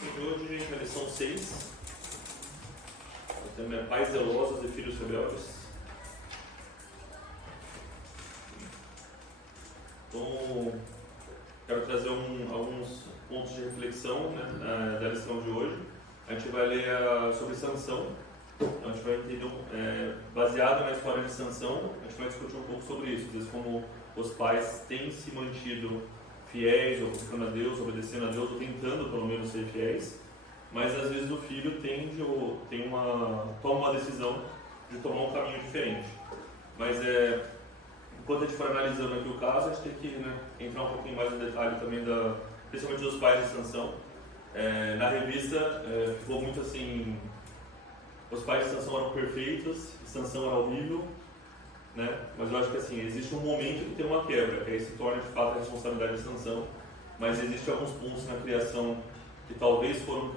De hoje, gente, a lição 6. O tema é pais zelosos e filhos rebeldes. Então, quero trazer alguns pontos de reflexão, né, da lição de hoje. A gente vai ler sobre Sansão. Então, a gente vai entender, baseado na história de Sansão, a gente vai discutir um pouco sobre isso. Às vezes, como os pais têm se mantido fiéis, ou buscando a Deus, obedecendo a Deus, ou tentando pelo menos ser fiéis, mas às vezes o filho toma uma decisão de tomar um caminho diferente. Mas enquanto a gente for analisando aqui o caso, a gente tem que entrar um pouquinho mais no detalhe também, principalmente dos pais de Sansão. Na revista ficou muito assim, os pais de Sansão eram perfeitos, Sansão era horrível, né? Mas eu acho que assim, existe um momento que tem uma quebra, que aí se torna de fato a responsabilidade de Sansão, mas existem alguns pontos na criação que talvez foram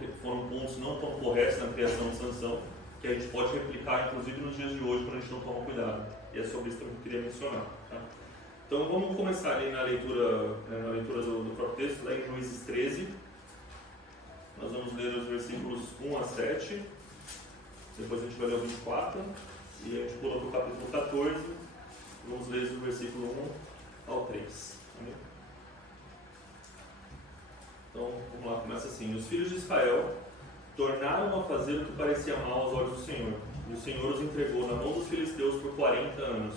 pontos não tão corretos na criação de Sansão, que a gente pode replicar inclusive nos dias de hoje quando a gente não toma cuidado. E é sobre isso que eu queria mencionar. Tá? Então vamos começar ali na leitura do próprio texto, lá em Juízes 13. Nós vamos ler os versículos 1 a 7, depois a gente vai ler o 24, e a gente pula para o capítulo 14, vamos ler do versículo 1 ao 3. Amém? Então, vamos lá, começa assim. Os filhos de Israel tornaram a fazer o que parecia mal aos olhos do Senhor, e o Senhor os entregou na mão dos filisteus por 40 anos.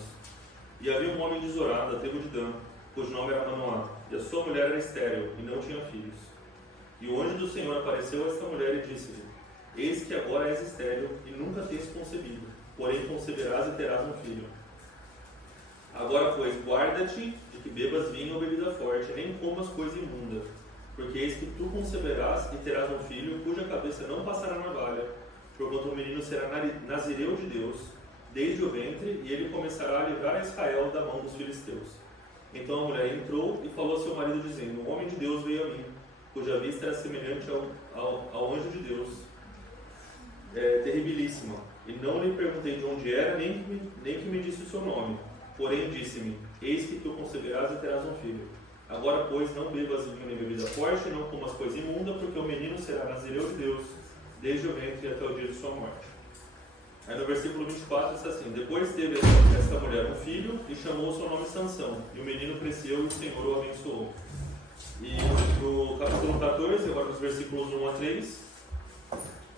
E havia um homem de Zorá, da tribo de Dan, cujo nome era Manoá, e a sua mulher era estéril, e não tinha filhos. E o anjo do Senhor apareceu a esta mulher e disse-lhe: Eis que agora és estéril, e nunca tens concebido, porém conceberás e terás um filho. Agora, pois, guarda-te de que bebas vinho ou bebida forte, nem comas coisa imunda, porque eis que tu conceberás e terás um filho, cuja cabeça não passará navalha, porquanto o menino será nazireu de Deus, desde o ventre, e ele começará a livrar a Israel da mão dos filisteus. Então a mulher entrou e falou a seu marido, dizendo: Um homem de Deus veio a mim, cuja vista era semelhante ao anjo de Deus, terribilíssima. E não lhe perguntei de onde era, nem que me disse o seu nome. Porém disse-me: Eis que tu conceberás e terás um filho. Agora, pois, não bebas vinho nem bebida forte, não comas coisa imunda, porque o menino será nazireu de Deus, desde o ventre até o dia de sua morte. Aí no versículo 24 está assim: Depois teve esta mulher um filho, e chamou o seu nome Sansão. E o menino cresceu, e o Senhor o abençoou. E no capítulo 14, agora nos versículos 1 a 3,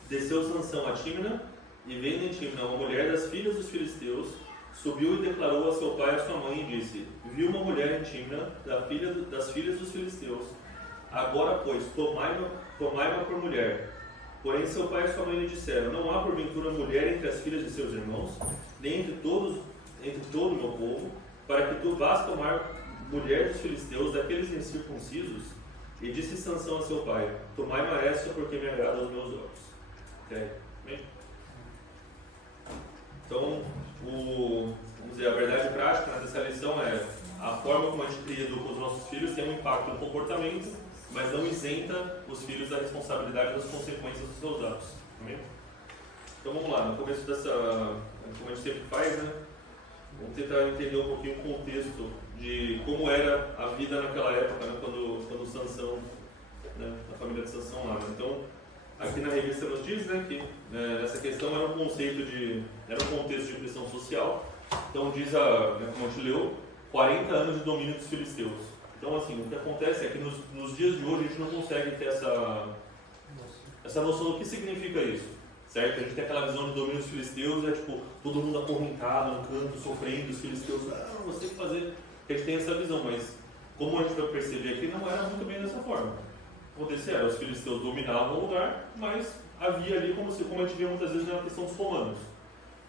desceu Sansão a Tímina, e vendo em Tímina uma mulher das filhas dos filisteus, subiu e declarou a seu pai e a sua mãe, e disse: Vi uma mulher em Tímina, das filhas dos filisteus. Agora, pois, tomai-ma por mulher. Porém seu pai e sua mãe lhe disseram: Não há porventura mulher entre as filhas de seus irmãos, nem entre todo o meu povo, para que tu vás tomar mulher dos filisteus, daqueles incircuncisos? E disse Sansão a seu pai: Tomai-ma essa, porque me agrada aos meus olhos. Okay? Bem? Então, vamos dizer, a verdade prática dessa lição é: a forma como a gente educa os nossos filhos tem um impacto no comportamento, mas não isenta os filhos da responsabilidade das consequências dos seus atos. Amém? Então vamos lá, no começo como a gente sempre faz, né? Vamos tentar entender um pouquinho o contexto de como era a vida naquela época, né? quando Sansão, né? A família de Sansão lá. Né? Então, aqui na revista nos diz, né, que essa questão era um contexto de pressão social. Então diz, como a gente leu, 40 anos de domínio dos filisteus. Então assim, o que acontece é que nos dias de hoje a gente não consegue ter essa noção do que significa isso, certo? A gente tem aquela visão de domínio dos filisteus, tipo, todo mundo acorrentado no canto, sofrendo, os filisteus, você tem que fazer. A gente tem essa visão, mas como a gente vai perceber aqui, não era muito bem dessa forma. Acontecia, os filisteus dominavam o lugar, mas havia ali, como a gente vê muitas vezes na questão dos romanos.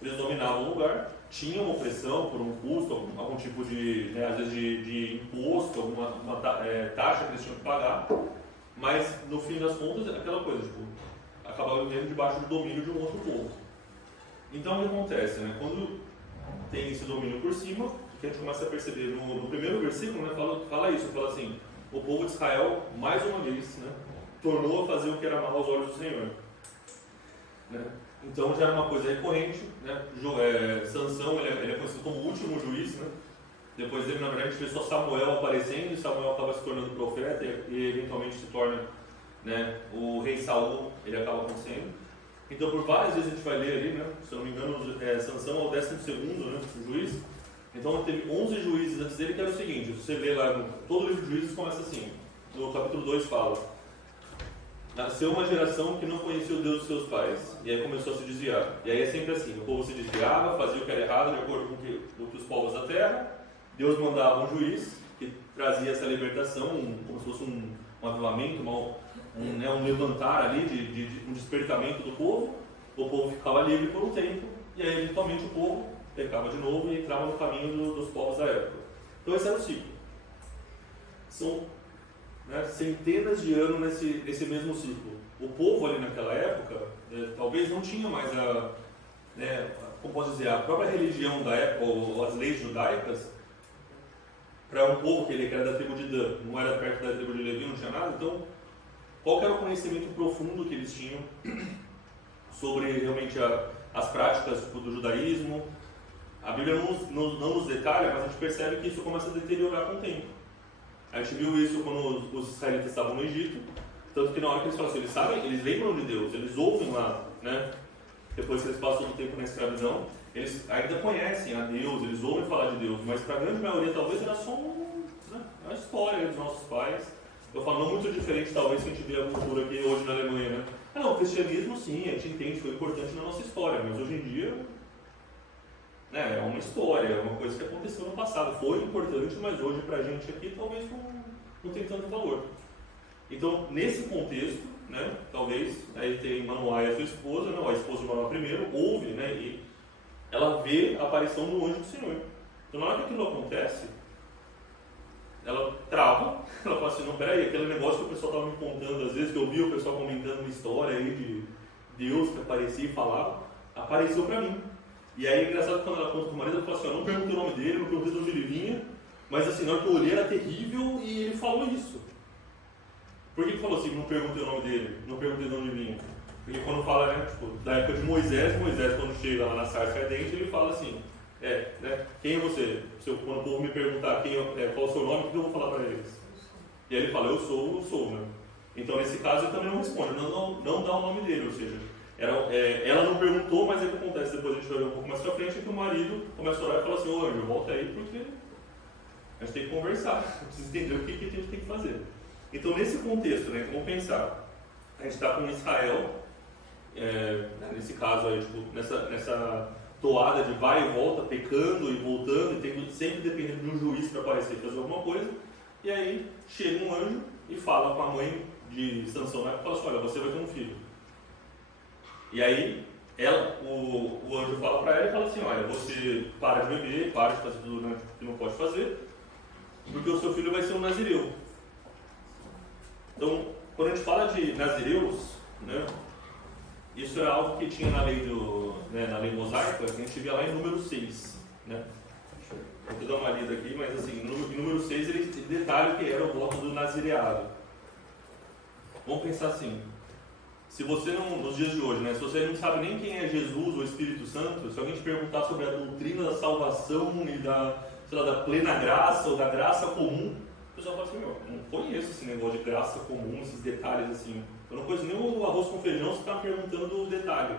Eles dominavam o lugar, tinham opressão por um custo, algum tipo de, às vezes de imposto, alguma taxa que eles tinham que pagar, mas no fim das contas, aquela coisa, tipo, acabava vivendo debaixo do domínio de um outro povo. Então o que acontece, né? Quando tem esse domínio por cima, o que a gente começa a perceber no primeiro versículo, né, fala assim: o povo de Israel, mais uma vez, né, tornou a fazer o que era mal aos olhos do Senhor. Né? Então já era uma coisa recorrente. Né? Sansão ele é conhecido como o último juiz. Né? Depois dele, na verdade, a gente vê só Samuel aparecendo, e Samuel acaba se tornando profeta e eventualmente se torna né, o rei Saul, ele acaba acontecendo. Então, por várias vezes a gente vai ler ali, né, se eu não me engano, Sansão é o 12º, né, juiz. Então, teve 11 juízes antes dele, que era o seguinte, se você vê lá, todo o livro de Juízes começa assim, no capítulo 2 fala: nasceu uma geração que não conhecia o Deus dos seus pais, e aí começou a se desviar. E aí é sempre assim, o povo se desviava, fazia o que era errado, de acordo com o que os povos da terra. Deus mandava um juiz, que trazia essa libertação, como se fosse um avivamento, um levantar ali, um despertamento do povo. O povo ficava livre por um tempo, e aí eventualmente o povo pecava de novo e entrava no caminho dos povos da época. Então esse era o ciclo. São, né, centenas de anos nesse mesmo ciclo. O povo ali naquela época, talvez não tinha mais como posso dizer, a própria religião da época, ou as leis judaicas, para um povo que era da tribo de Dan, não era perto da tribo de Levi, não tinha nada. Então, qual que era o conhecimento profundo que eles tinham sobre realmente as práticas do judaísmo? A Bíblia não nos detalha, mas a gente percebe que isso começa a deteriorar com o tempo. A gente viu isso quando os israelitas estavam no Egito, tanto que na hora que eles falam assim, eles sabem, eles lembram de Deus, eles ouvem lá, né? Depois que eles passam um tempo na escravidão, eles ainda conhecem a Deus, eles ouvem falar de Deus, mas para a grande maioria talvez era só uma história dos nossos pais. Eu falo, não muito diferente talvez que a gente vê a cultura aqui hoje na Alemanha, né? Não, o cristianismo sim, a gente entende, foi importante na nossa história, mas hoje em dia, né, é uma história, é uma coisa que aconteceu no passado, foi importante, mas hoje pra gente aqui talvez não tem tanto valor. Então, nesse contexto, né, talvez, aí tem Manoá e a sua esposa, não, a esposa de Manoá primeiro, ouve, né, e ela vê a aparição do anjo do Senhor. Então, na hora que aquilo acontece, ela trava, ela fala assim, não, peraí, aquele negócio que o pessoal estava me contando, às vezes que eu vi o pessoal comentando uma história aí de Deus que aparecia e falava, apareceu para mim. E aí é engraçado quando ela conta para o marido, ela fala assim, eu não perguntei o nome dele, não perguntei de onde ele vinha, mas assim, na hora que eu olhei era terrível e ele falou isso. Por que ele falou assim, não perguntei o nome dele, não perguntei de onde ele vinha? Porque quando fala, né, tipo, da época de Moisés quando chega lá na sarça ardente, ele fala assim, né, quem é você? Quando o povo me perguntar qual é o seu nome, o que eu vou falar para eles? E aí ele fala, eu sou, né? Então nesse caso ele também não responde, não dá o nome dele, ou seja, ela não perguntou, mas o que acontece depois a gente vai ver um pouco mais pra frente, é que o marido começa a orar e fala assim, ô anjo, volta aí porque a gente tem que conversar, precisa entender o que a gente tem que fazer. Então nesse contexto, né, vamos pensar, a gente está com Israel, nesse caso aí, tipo, nessa toada de vai e volta, pecando e voltando, e sempre dependendo de um juiz para aparecer e fazer alguma coisa, e aí chega um anjo e fala com a mãe de Sansão, né, e fala assim, olha, você vai ter um filho. E aí o anjo fala para ela e fala assim, olha, você para de beber, para de fazer tudo, né, que não pode fazer, porque o seu filho vai ser um nazireu. Então, quando a gente fala de nazireus, né, isso é algo que tinha na lei, na lei mosaica, que a gente via lá em número 6. Né? Vou dar uma lida aqui, mas assim, em número 6 ele detalha o que era o voto do nazireado. Vamos pensar assim, se você não, nos dias de hoje, né, se você não sabe nem quem é Jesus ou Espírito Santo, se alguém te perguntar sobre a doutrina da salvação e da plena graça ou da graça comum, o pessoal fala assim, eu não conheço esse negócio de graça comum, esses detalhes assim. Eu não conheço nem o arroz com feijão, você está me perguntando o detalhe.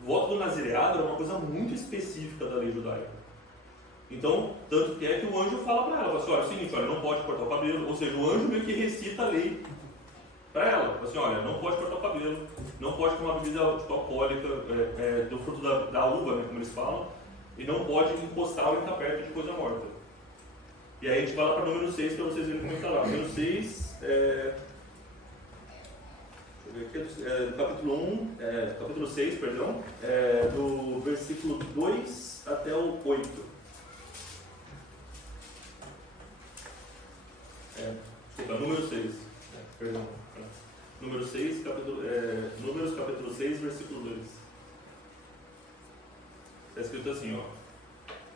O voto do nazireado era uma coisa muito específica da lei judaica. Então, tanto que é que o anjo fala para ela, fala assim, olha, é o seguinte, olha, não pode cortar o cabelo, ou seja, o anjo meio que recita a lei para ela, fala assim, olha, não pode cortar o cabelo, não pode tomar bebida tipo, alcoólica, do fruto da uva, né, como eles falam, e não pode encostar ou entrar perto de coisa morta. E aí a gente vai lá para o número 6 para vocês verem como está lá. O número 6 capítulo 6, perdão, do versículo 2 até o 8. Desculpa, número 6. Perdão. Número 6, Números capítulo 6, versículo 2. Está escrito assim, ó.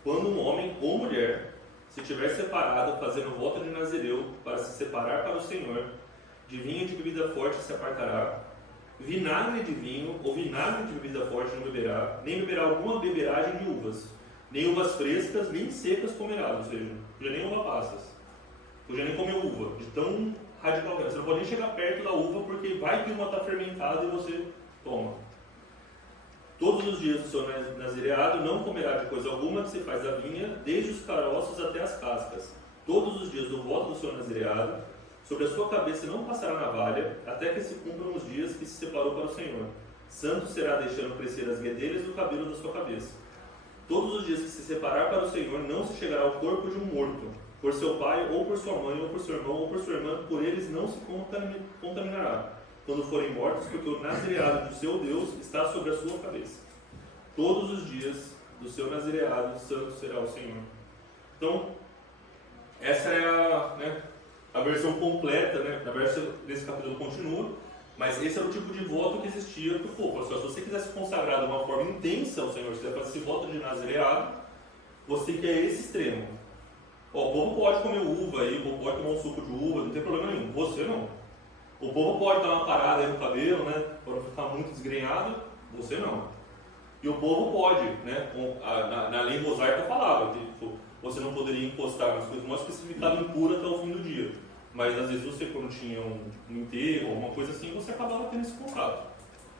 Quando um homem ou mulher se tiver separado fazendo voto de nazireu para se separar para o Senhor, de vinho e de bebida forte se apartará, vinagre de vinho ou vinagre de bebida forte não beberá, nem beberá alguma beberagem de uvas, nem uvas frescas, nem secas comerá, ou seja, podia nem uva passas, podia nem comer uva, de tão radical que é. Você não pode nem chegar perto da uva porque vai que uma está fermentada e você toma. Todos os dias do seu nazireado não comerá de coisa alguma que se faz da vinha, desde os caroços até as cascas. Todos os dias do voto do seu nazireado, sobre a sua cabeça não passará navalha, até que se cumpram os dias que se separou para o Senhor. Santo será deixando crescer as guedelhas do cabelo da sua cabeça. Todos os dias que se separar para o Senhor, não se chegará ao corpo de um morto, por seu pai, ou por sua mãe, ou por seu irmão, ou por sua irmã, por eles não se contaminará, quando forem mortos, porque o nazireado do seu Deus está sobre a sua cabeça. Todos os dias do seu nazireado, santo será o Senhor. Então, essa é a versão completa, né? Na verdade, nesse capítulo continua, mas esse era o tipo de voto que existia para o povo. Se você quiser se consagrar de uma forma intensa ao Senhor, se quiser fazer esse voto de nazireado, você tem que ir a esse extremo. O povo pode comer uva aí, o povo pode tomar um suco de uva, não tem problema nenhum. Você não. O povo pode dar uma parada aí no cabelo, né? Para não ficar muito desgrenhado, você não. E o povo pode, né? Na lei mosaica falava que tipo, você não poderia encostar nas coisas, mas que se ficava impuro até o fim do dia. Mas às vezes você, quando tinha um enterro, alguma coisa assim, você acabava tendo esse contato.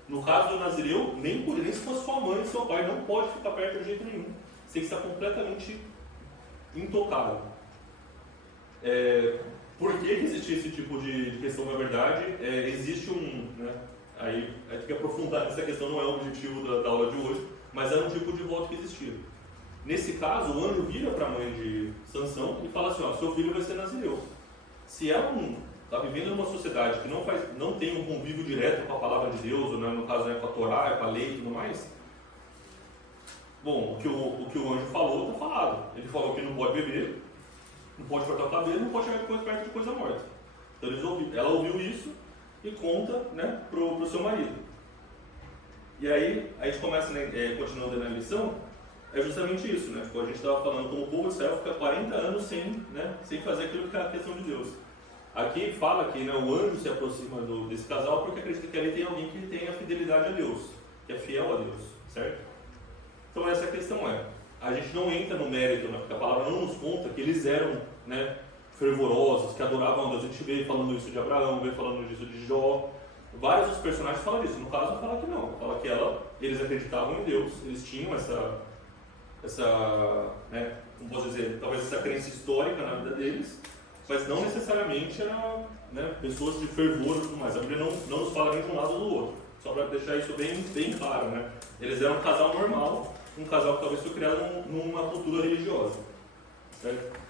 No caso do nazireu, nem se fosse sua mãe e seu pai, não pode ficar perto de jeito nenhum. Você tem que estar completamente intocável. Por que existe esse tipo de questão, na verdade? Existe aí tem que aprofundar nessa questão, não é o objetivo da aula de hoje, mas era um tipo de voto que existia. Nesse caso, o anjo vira para a mãe de Sansão e fala assim, seu filho vai ser nazireu. Se ela está vivendo numa sociedade que não tem um convívio direto com a palavra de Deus, ou no caso com a Torá, com a lei e tudo mais, bom, o que o anjo falou, está falado. Ele falou que não pode beber, não pode cortar o cabelo, não pode chegar perto de coisa morta. Então ela ouviu isso e conta, né, pro seu marido. E aí a gente começa, continuando na lição, é justamente isso, né? A gente estava falando como o povo de Israel fica 40 anos sem fazer aquilo que é a questão de Deus. Aqui fala que, né, o anjo se aproxima desse casal porque acredita que ali tem alguém que tem a fidelidade a Deus, que é fiel a Deus, certo? Então essa questão a gente não entra no mérito, né, porque a palavra não nos conta que eles eram, né, fervorosos, que adoravam a Deus. A gente veio falando isso de Abraão, veio falando disso de Jó. Vários dos personagens falam disso. No caso, fala que não. Fala que eles acreditavam em Deus, eles tinham essa né, como posso dizer, talvez essa crença histórica na vida deles, mas não necessariamente eram, né, pessoas de fervor e tudo mais. A Bíblia não nos fala nem de um lado ou do outro, só para deixar isso bem claro, né? Eles eram um casal normal, um casal que talvez foi criado numa cultura religiosa, certo?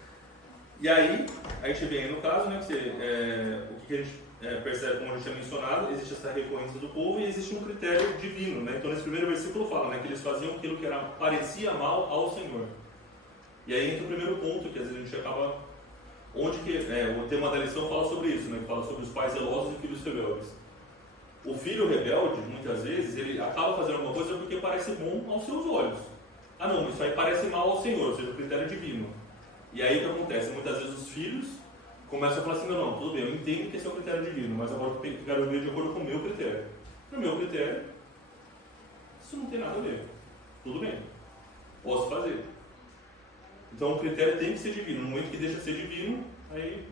E aí, a gente vê aí no caso, né, o que a gente percebe, como a gente tinha mencionado, existe essa recorrência do povo e existe um critério divino, né? Então nesse primeiro versículo fala, né, que eles faziam aquilo que parecia mal ao Senhor. E aí entra o primeiro ponto, que às vezes a gente acaba, o tema da lição fala sobre isso, né? Fala sobre os pais zelosos e filhos rebeldes. O filho rebelde, muitas vezes, ele acaba fazendo alguma coisa porque parece bom aos seus olhos. Ah não, isso aí parece mal ao Senhor, ou seja, o critério divino. E aí o que acontece? Muitas vezes os filhos começam a falar assim, não, tudo bem, eu entendo que esse é o critério divino, mas agora eu quero ver de acordo com o meu critério. No meu critério, isso não tem nada a ver. Tudo bem, posso fazer. Então o critério tem que ser divino. No momento que deixa de ser divino, aí,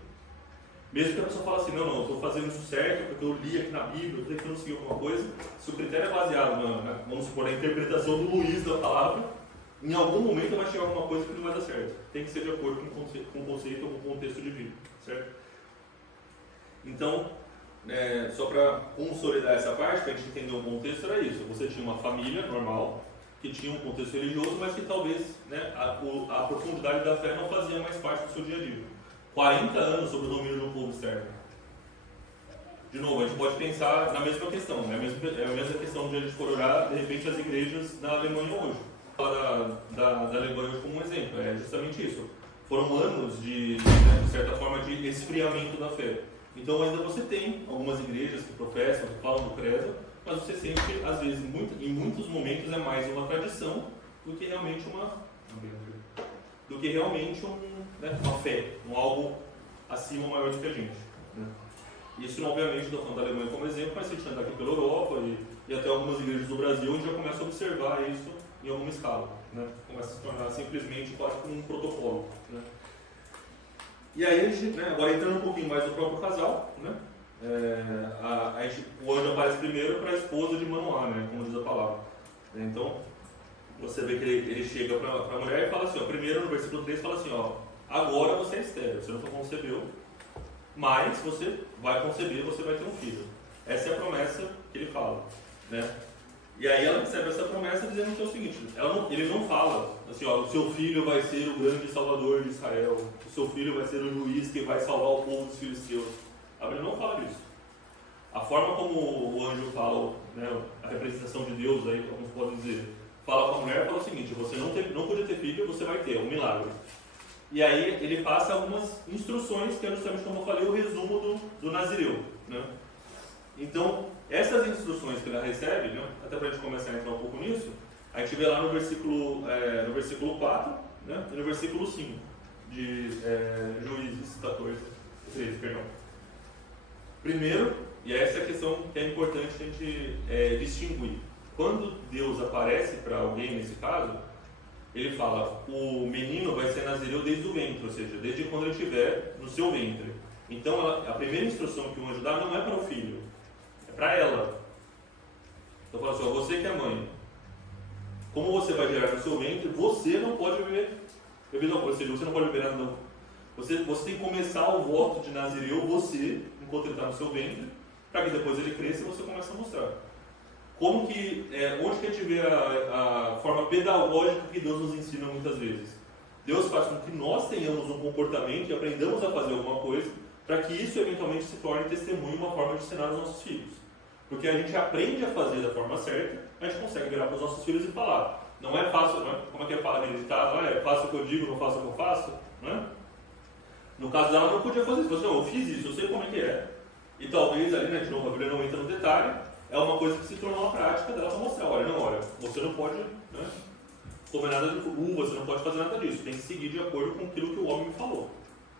mesmo que a pessoa fale assim, não, eu estou fazendo isso certo, porque eu li aqui na Bíblia, eu estou tentando seguir alguma coisa, se o critério é baseado vamos supor, na interpretação do Luiz da palavra, em algum momento vai chegar alguma coisa que não vai dar certo. Tem que ser de acordo com o conceito ou com o contexto divino, certo? Então, só para consolidar essa parte, para a gente entender o contexto, era isso. Você tinha uma família normal, que tinha um contexto religioso, mas que talvez, né, a profundidade da fé não fazia mais parte do seu dia a dia. 40 anos sob o domínio de um povo externo. De novo, a gente pode pensar na mesma questão, né? É a mesma questão de a gente for olhar, de repente, as igrejas na Alemanha hoje. Da Alemanha hoje como um exemplo, é justamente isso. Foram anos de certa forma, de esfriamento da fé. Então ainda você tem algumas igrejas que professam, que falam do credo, mas você sente, às vezes, em muitos momentos é mais uma tradição do que realmente uma fé, algo acima maior do que a gente. Né? Isso, obviamente, estou falando da Alemanha como exemplo, mas se a gente andar aqui pela Europa e até algumas igrejas do Brasil, a gente já começa a observar isso em alguma escala. Né? Começa a se tornar simplesmente quase como um protocolo. Né? E aí, a gente, né, agora entrando um pouquinho mais no próprio casal, né, o anjo aparece primeiro para a esposa de Manoá, né, como diz a palavra. Então, você vê que ele chega para a mulher e fala assim, ó, primeiro no versículo 3 fala assim, ó, agora você é estéril, você não concebeu, mas você vai conceber, você vai ter um filho. Essa é a promessa que ele fala, né? E aí ela recebe essa promessa dizendo que é o seguinte, ele não fala assim, ó, o seu filho vai ser o grande salvador de Israel, o seu filho vai ser o juiz que vai salvar o povo dos filisteus. A Bíblia não fala disso. A forma como o anjo fala, né, a representação de Deus, aí, como se pode dizer, fala com a mulher, fala o seguinte, você não podia ter filho, você vai ter, é um milagre. E aí ele passa algumas instruções, que é justamente como eu falei, o resumo do Nazireu, né? Então, essas instruções que ela recebe, né, até para a gente começar a entrar um pouco nisso, a gente vê lá no versículo 4, né, e no versículo 5 de Juízes 13, perdão. Primeiro, e essa é a questão que é importante a gente distinguir. Quando Deus aparece para alguém, nesse caso, ele fala, o menino vai ser nazireu desde o ventre, ou seja, desde quando ele estiver no seu ventre. Então, a primeira instrução que o anjo dá não é para o filho, é para ela. Então, fala assim, ó, você que é mãe, como você vai gerar no seu ventre, você não pode beber não, ou seja, você não pode beber nada não. Você tem que começar o voto de nazireu, você, enquanto ele está no seu ventre, para que depois ele cresça e você comece a mostrar. Como que, onde que a gente vê a forma pedagógica que Deus nos ensina muitas vezes? Deus faz com que nós tenhamos um comportamento e aprendamos a fazer alguma coisa para que isso eventualmente se torne testemunho, uma forma de ensinar os nossos filhos. Porque a gente aprende a fazer da forma certa, a gente consegue virar para os nossos filhos e falar. Não é fácil, não é? Como é que fala aquele ditado? É fácil o que eu digo, não faço o que eu faço? Não é? No caso dela, não podia fazer isso. Você, não, eu fiz isso, eu sei como é que é. E talvez ali, né, de novo, a Bíblia não entra no detalhe, é uma coisa que se tornou uma prática dela para mostrar, olha, você não pode, né, comer nada de uva, você não pode fazer nada disso, tem que seguir de acordo com aquilo que o homem me falou,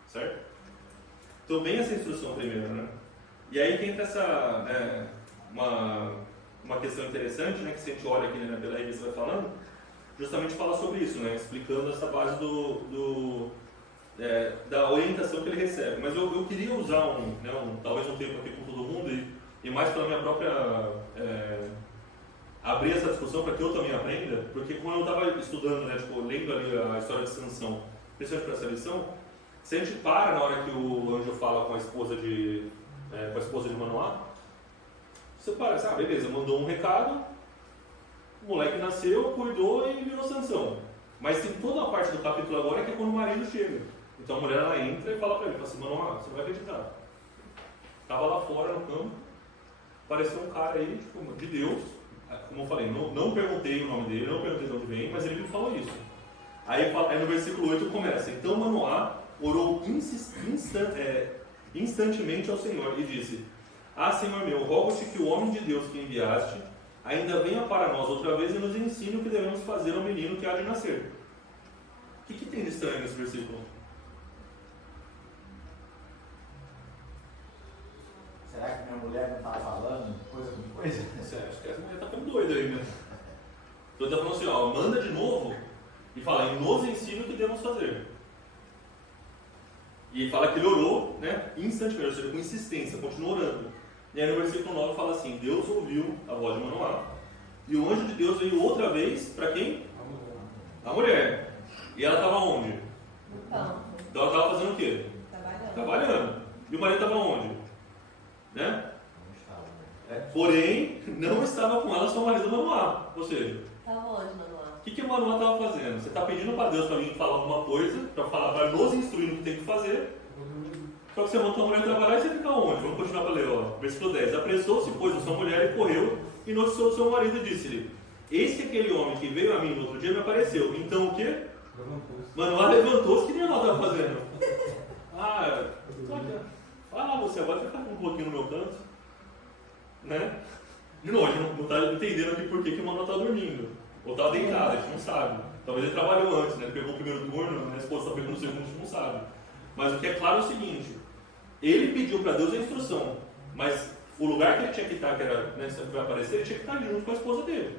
certo? Então vem essa instrução primeiro, né? E aí que entra uma questão interessante, né, que se a gente olha aqui, né, pela revista vai falando, justamente fala sobre isso, né, explicando essa base da orientação que ele recebe. Mas eu queria usar talvez um tempo aqui com todo mundo e mais pela minha própria abrir essa discussão para que eu também aprenda, porque quando eu estava estudando, né, tipo, lendo ali a história de Sansão, principalmente para essa lição, se a gente para na hora que o anjo fala com a esposa de Manoá, você para, beleza, mandou um recado, o moleque nasceu, cuidou e virou Sansão. Mas tem toda a parte do capítulo agora que é quando o marido chega. Então a mulher ela entra e fala para ele, fala assim, Manoá, você não vai acreditar. Estava lá fora no campo, apareceu um cara aí, tipo, de Deus, como eu falei, não perguntei o nome dele, não perguntei de onde vem, mas ele me falou isso. Aí no versículo 8 começa, então Manoá orou instantemente ao Senhor e disse, Senhor meu, rogo-te que o homem de Deus que enviaste ainda venha para nós outra vez e nos ensine o que devemos fazer ao menino que há de nascer. O que tem de estranho nesse versículo? Será que minha mulher não está falando coisa com coisa? Acho que essa mulher está ficando doida aí, né? Então ele está falando assim, manda de novo e fala, e nos ensina o que devemos fazer. E ele fala que ele orou, né, instantemente, ou seja, com insistência, continua orando. E aí no versículo 9 fala assim, Deus ouviu a voz de Manoá, e o anjo de Deus veio outra vez, para quem? A mulher. E ela estava onde? Então ela estava fazendo o quê? Trabalhando. E o marido estava onde? Né? Porém, não estava com ela seu marido Manoá. Ou seja, estava onde, Manoá? O que o Manoá estava fazendo? Você está pedindo para Deus para vir falar alguma coisa, para nos instruir no que tem que fazer. Só que você monta a mulher trabalhar e você fica onde? Vamos continuar para ler, versículo 10. Apressou-se, pois, a sua mulher e correu e notificou o seu marido e disse-lhe, eis que aquele homem que veio a mim no outro dia me apareceu. Então o quê? Manoá levantou-se, o que Manoá estava fazendo? Vai lá você, agora fica um pouquinho no meu canto. Né? De novo, a gente não está entendendo aqui por que o Manoá está dormindo. Ou estava deitado, a gente não sabe. Talvez ele trabalhou antes, né? Ele pegou o primeiro turno, a esposa está pegando o segundo, a gente não sabe. Mas o que é claro é o seguinte, ele pediu para Deus a instrução, mas o lugar que ele tinha que estar, que era, né, se vai aparecer, ele tinha que estar ali junto com a esposa dele.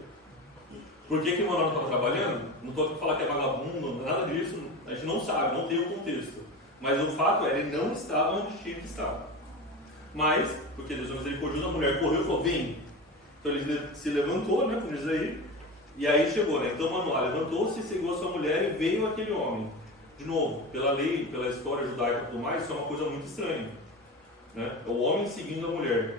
Por que o Manoá não estava trabalhando? Não estou aqui para falar que é vagabundo, nada disso, a gente não sabe, não tem o contexto. Mas o fato é, ele não estava onde tinha que estar. Mas, porque Deus é misericordioso, a mulher correu e falou, vem. Então ele se levantou, né, como diz aí, e aí chegou, né? Então Manoá levantou-se, seguiu a sua mulher e veio aquele homem. De novo, pela lei, pela história judaica e tudo mais, isso é uma coisa muito estranha. Né? É o homem seguindo a mulher.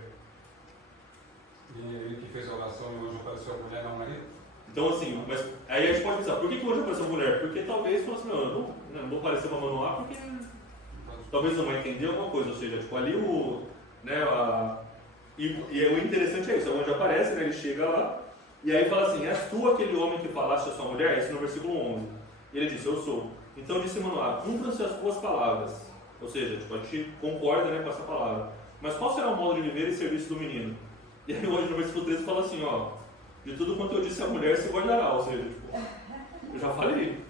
E ele que fez a oração e hoje apareceu a mulher, não marido? Então assim, mas aí a gente pode pensar, por que hoje apareceu a mulher? Porque talvez fosse, não, eu não vou aparecer para Manoá porque talvez não vai entender alguma coisa, ou seja, tipo ali o... Né, e o interessante é isso, onde aparece, né, ele chega lá, e aí fala assim, és tu aquele homem que falaste a sua mulher? Isso no versículo 11. E ele disse, eu sou. Então disse Manoá, cumpram-se as tuas palavras. Ou seja, tipo, a gente concorda, né, com essa palavra. Mas qual será o modo de viver e serviço do menino? E aí hoje no versículo 13 fala assim, ó, de tudo quanto eu disse à mulher se guardará. Ou seja, tipo, eu já falei,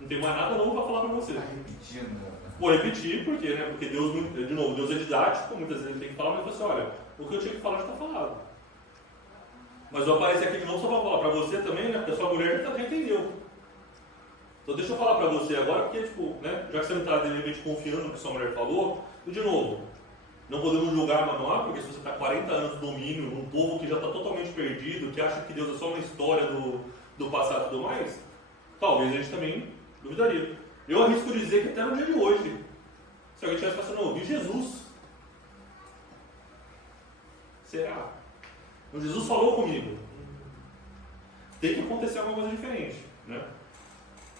não tem mais nada novo para falar para você. Tá repetindo, né? Vou repetir, porque, né, porque Deus, de novo, Deus é didático, muitas vezes ele tem que falar, mas ele fala assim, olha, o que eu tinha que falar já está falado. Mas eu apareci aqui de novo só para falar para você também, né, porque a sua mulher já entendeu. Então deixa eu falar para você agora, porque, tipo, né, já que você não está de repente confiando no que sua mulher falou, e de novo, não podemos julgar Manoá, porque se você está 40 anos no domínio, num povo que já está totalmente perdido, que acha que Deus é só uma história do passado e tudo mais, talvez a gente também duvidaria. Eu arrisco dizer que até no dia de hoje, se alguém tivesse passando, não, eu vi Jesus. Será? Então, Jesus falou comigo. Tem que acontecer alguma coisa diferente, né?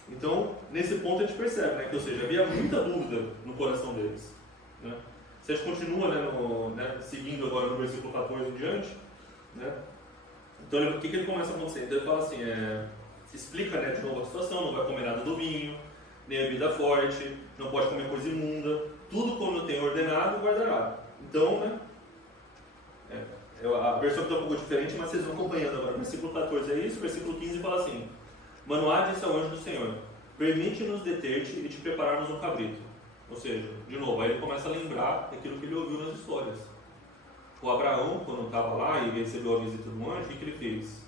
Então, nesse ponto a gente percebe, né, que, ou seja, havia muita dúvida no coração deles. Né? Se a gente continua, né, seguindo agora no versículo 14 em diante, né, então o que ele começa a acontecer? Então ele fala assim, explica, né, de novo a situação, não vai comer nada do vinho, nem bebida forte, não pode comer coisa imunda, tudo como eu tenho ordenado, guardará. Então, né, a versão está um pouco diferente, mas vocês vão acompanhando agora. O versículo 14 é isso, o versículo 15 fala assim, Manoá disse ao anjo do Senhor, permite-nos deter-te e te prepararmos um cabrito. Ou seja, de novo, aí ele começa a lembrar daquilo que ele ouviu nas histórias. O Abraão, quando estava lá e recebeu a visita do anjo, o que ele fez?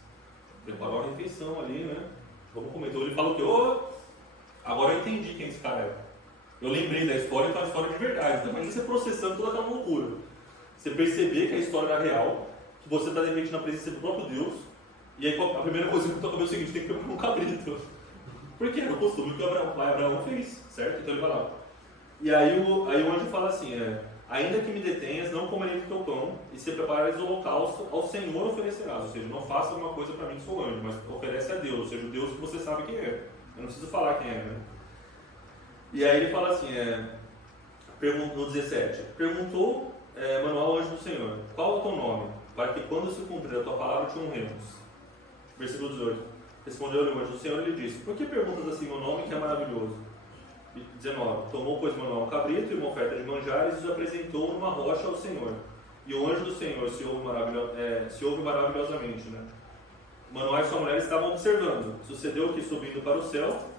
Preparou a refeição ali, né? Vamos comer. Então ele fala o quê? Agora eu entendi quem esse cara é. Eu lembrei da história, então a história de verdade. Imagina você processando toda aquela loucura. Você perceber que a história era real, que você está de repente na presença do próprio Deus, e aí a primeira coisa que eu estou é o seguinte, tem que preparar um cabrito. Porque era o costume que o pai Abraão fez, certo? Então ele vai lá. E aí o anjo fala assim, ainda que me detenhas, não comerei do teu pão, e se preparares o holocausto, ao Senhor oferecerás. Ou seja, não faça alguma coisa para mim que sou anjo, mas oferece a Deus, ou seja, o Deus que você sabe quem é. Eu não preciso falar quem é, né? E aí ele fala assim, no 17, perguntou Manoá ao anjo do Senhor, qual é o teu nome, para que quando se cumprir a tua palavra te honremos? Versículo 18, respondeu-lhe o anjo do Senhor e lhe disse, por que perguntas assim meu nome que é maravilhoso? 19, tomou pois Manoá um cabrito e uma oferta de manjares e os apresentou numa rocha ao Senhor. E o anjo do Senhor se ouve maravilhosamente, né? Manoá e sua mulher estavam observando. Sucedeu que subindo para o céu,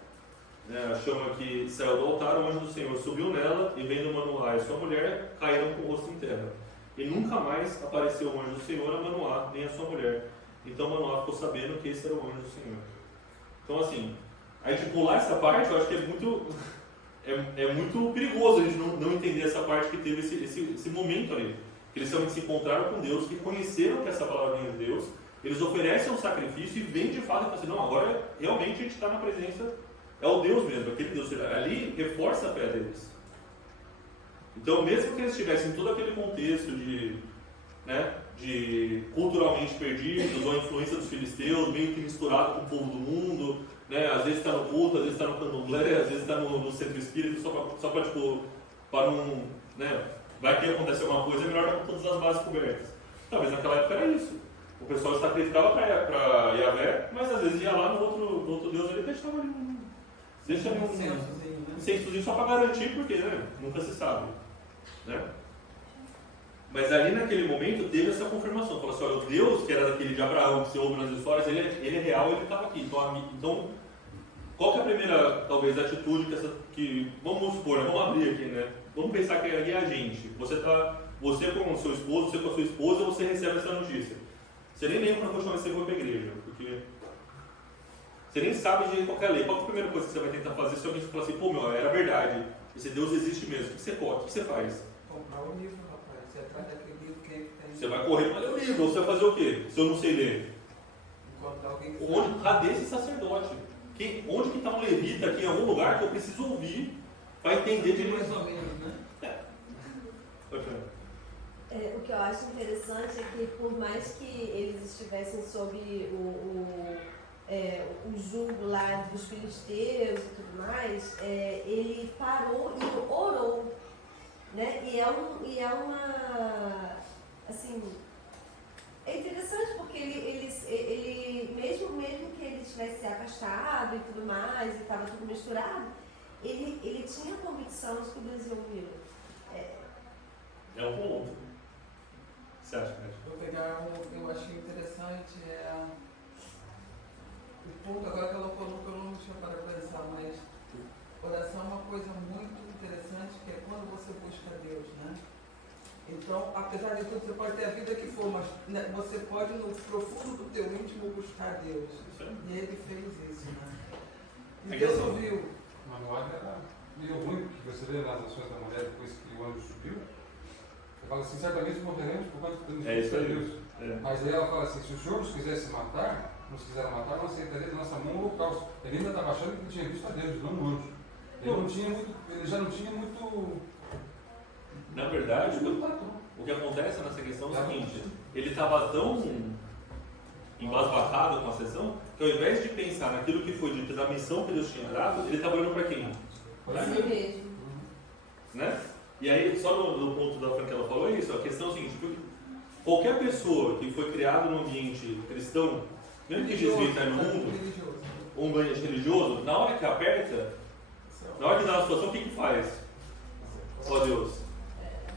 a chama que saiu do altar, o anjo do Senhor subiu nela e vendo Manoá e sua mulher, caíram com o rosto em terra. E nunca mais apareceu o anjo do Senhor a Manoá nem a sua mulher. Então Manoá ficou sabendo que esse era o anjo do Senhor. Então assim, a gente pular essa parte, eu acho que é muito perigoso a gente não entender essa parte que teve esse momento ali. Que eles realmente se encontraram com Deus, que conheceram que essa palavra vinha de Deus, eles oferecem um sacrifício e vêm de fato e falam assim, não, agora realmente a gente está na presença, é o Deus mesmo, aquele Deus. Ali reforça a fé deles. Então, mesmo que eles tivessem todo aquele contexto de culturalmente perdidos, ou a influência dos filisteus, meio que misturado com o povo do mundo, né? Às vezes está no culto, às vezes está no candomblé, às vezes está no centro espírita, só para não, né? Vai que acontecer alguma coisa, é melhor estar com todas as bases cobertas. Talvez naquela época era isso. O pessoal sacrificava para Yahvé, mas às vezes ia lá no outro Deus ele deixava ali um incensozinho só para garantir, porque, né, nunca se sabe. Né? Mas ali naquele momento teve essa confirmação. Falou assim, olha, o Deus que era daquele de Abraão, que você ouve nas histórias, ele é real, ele estava aqui. Então, qual que é a primeira, talvez, atitude que vamos supor, né, vamos abrir aqui, né? Vamos pensar que é a gente. Você com o seu esposo, você com a sua esposa, você recebe essa notícia. Você nem lembra quando a última vez que você foi para a igreja, porque você nem sabe de qualquer lei. Qual que é a primeira coisa que você vai tentar fazer se alguém falar assim, pô, meu, era verdade. esse Deus existe mesmo, o que você faz? Comprar o livro, rapaz. Você atrás daquele livro, quem é que tem? Você vai correr para ler o livro, ou você vai fazer o quê? Se eu não sei ler? Encontrar alguém que Cadê esse sacerdote? Onde que está um levita aqui em algum lugar que eu preciso ouvir para entender de mais ou menos, né? O que eu acho interessante é que por mais que eles estivessem sob o jugo lá dos filisteus e tudo mais, ele parou e orou, né? E é uma, assim, é interessante porque ele mesmo que ele tivesse se afastado e tudo mais, e estava tudo misturado, ele tinha convicção de que Deus ia ouvi-lo. É um ponto. Você acha, Fred? Vou pegar eu achei interessante, o ponto agora que ela falou que eu não tinha para pensar, mas oração é uma coisa muito interessante, que é quando você busca Deus, né? Então, apesar de tudo, você pode ter a vida que for, mas né, você pode no profundo do teu íntimo buscar Deus. E ele fez isso, né? E Deus ouviu. Mas no ar era meio ruim, porque você vê nas ações da mulher depois que o anjo subiu. Ele fala assim, certamente morreremos por causa que temos isso aí. Deus. Mas aí ela fala assim, se o Senhor nos quisesse matar, nos quiser matar, não aceitaria da nossa mão o holocausto. Ele ainda estava achando que tinha visto a Deus, não um anjo. Ele já não tinha muito... Na verdade, o que acontece nessa questão é o seguinte, ele estava tão embasbacado com a sessão, que ao invés de pensar naquilo que foi dito, na missão que Deus tinha dado, ele estava olhando para quem? Para si mesmo. Né? E aí, só no ponto da Fran que ela falou, é isso, a questão é o seguinte, qualquer pessoa que foi criada num ambiente cristão, mesmo que desvie estar no mundo, ou um ambiente religioso, na hora que aperta, na hora que dá uma situação, o que faz? Ó Deus,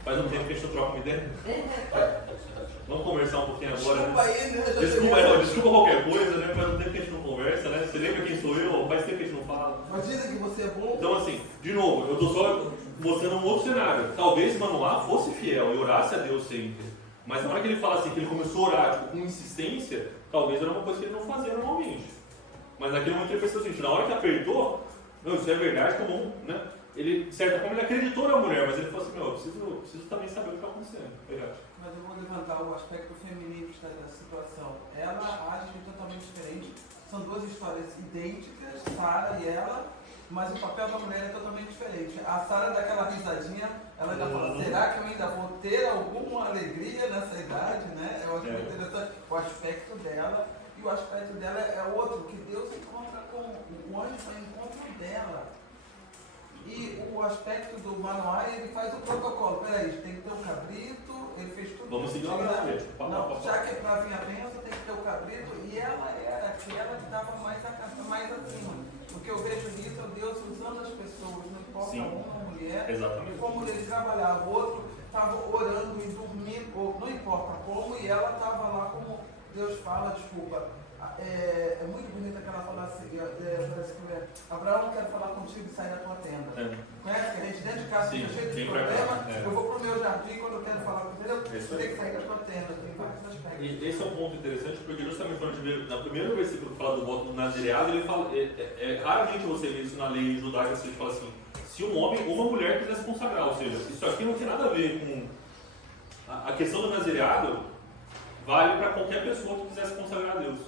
faz um tempo que a gente não troca uma ideia. Vamos conversar um pouquinho agora, Desculpa né? aí, né? Desculpa qualquer coisa, né? Faz um tempo que a gente não conversa, né? Você lembra quem sou eu? Faz tempo que a gente não fala. Mas dizem que você é bom. Então assim, de novo, eu estou só mostrando um outro cenário. Talvez Manoá fosse fiel e orasse a Deus sempre. Mas na hora que ele fala assim, que ele começou a orar tipo, com insistência, talvez era uma coisa que ele não fazia normalmente. Mas naquele momento ele pensou assim, na hora que apertou, não, isso é verdade, tá bom, né? Ele, de certa forma, ele acreditou na mulher, mas ele falou assim, eu preciso também saber o que está acontecendo. Verdade. Mas eu vou levantar o aspecto feminino da situação. Ela age totalmente diferente. São duas histórias idênticas, Sara e ela, mas o papel da mulher é totalmente diferente. A Sara dá aquela risadinha, ela ainda fala, será que eu ainda vou ter alguma alegria nessa idade, né? Eu acho muito interessante o aspecto dela, e o aspecto dela é outro, que Deus encontra com o anjo foi encontro dela. E o aspecto do Manoá, ele faz o protocolo. Peraí, tem que ter um cabrito, ele fez tudo. Vamos seguir uma vez. Não, já que é para vir a bênção, tem que ter o cabrito. E ela era aquela que estava mais acima. Porque eu vejo nisso, Deus usando as pessoas, não importa uma ou mulher. Exatamente. Como ele trabalhava, o outro estava orando e dormindo, ou não importa como, e ela estava lá como Deus fala, desculpa. É muito bonito que ela fala assim, Abraão, quero falar contigo e sair da tua tenda. Conhece que a gente dentro de casa fica cheio de problema, eu vou pro meu jardim quando eu quero falar com ele, eu tenho que sair da tua tenda, tem vários aspectos. E esse é um ponto interessante, porque justamente quando a gente vê, no primeiro versículo que fala do voto do nazireado, ele fala, raramente você vê isso na lei judaica, assim, fala assim, se um homem ou uma mulher quiser se consagrar, ou seja, isso aqui não tem nada a ver com a questão do nazireado, vale para qualquer pessoa que quiser se consagrar a Deus.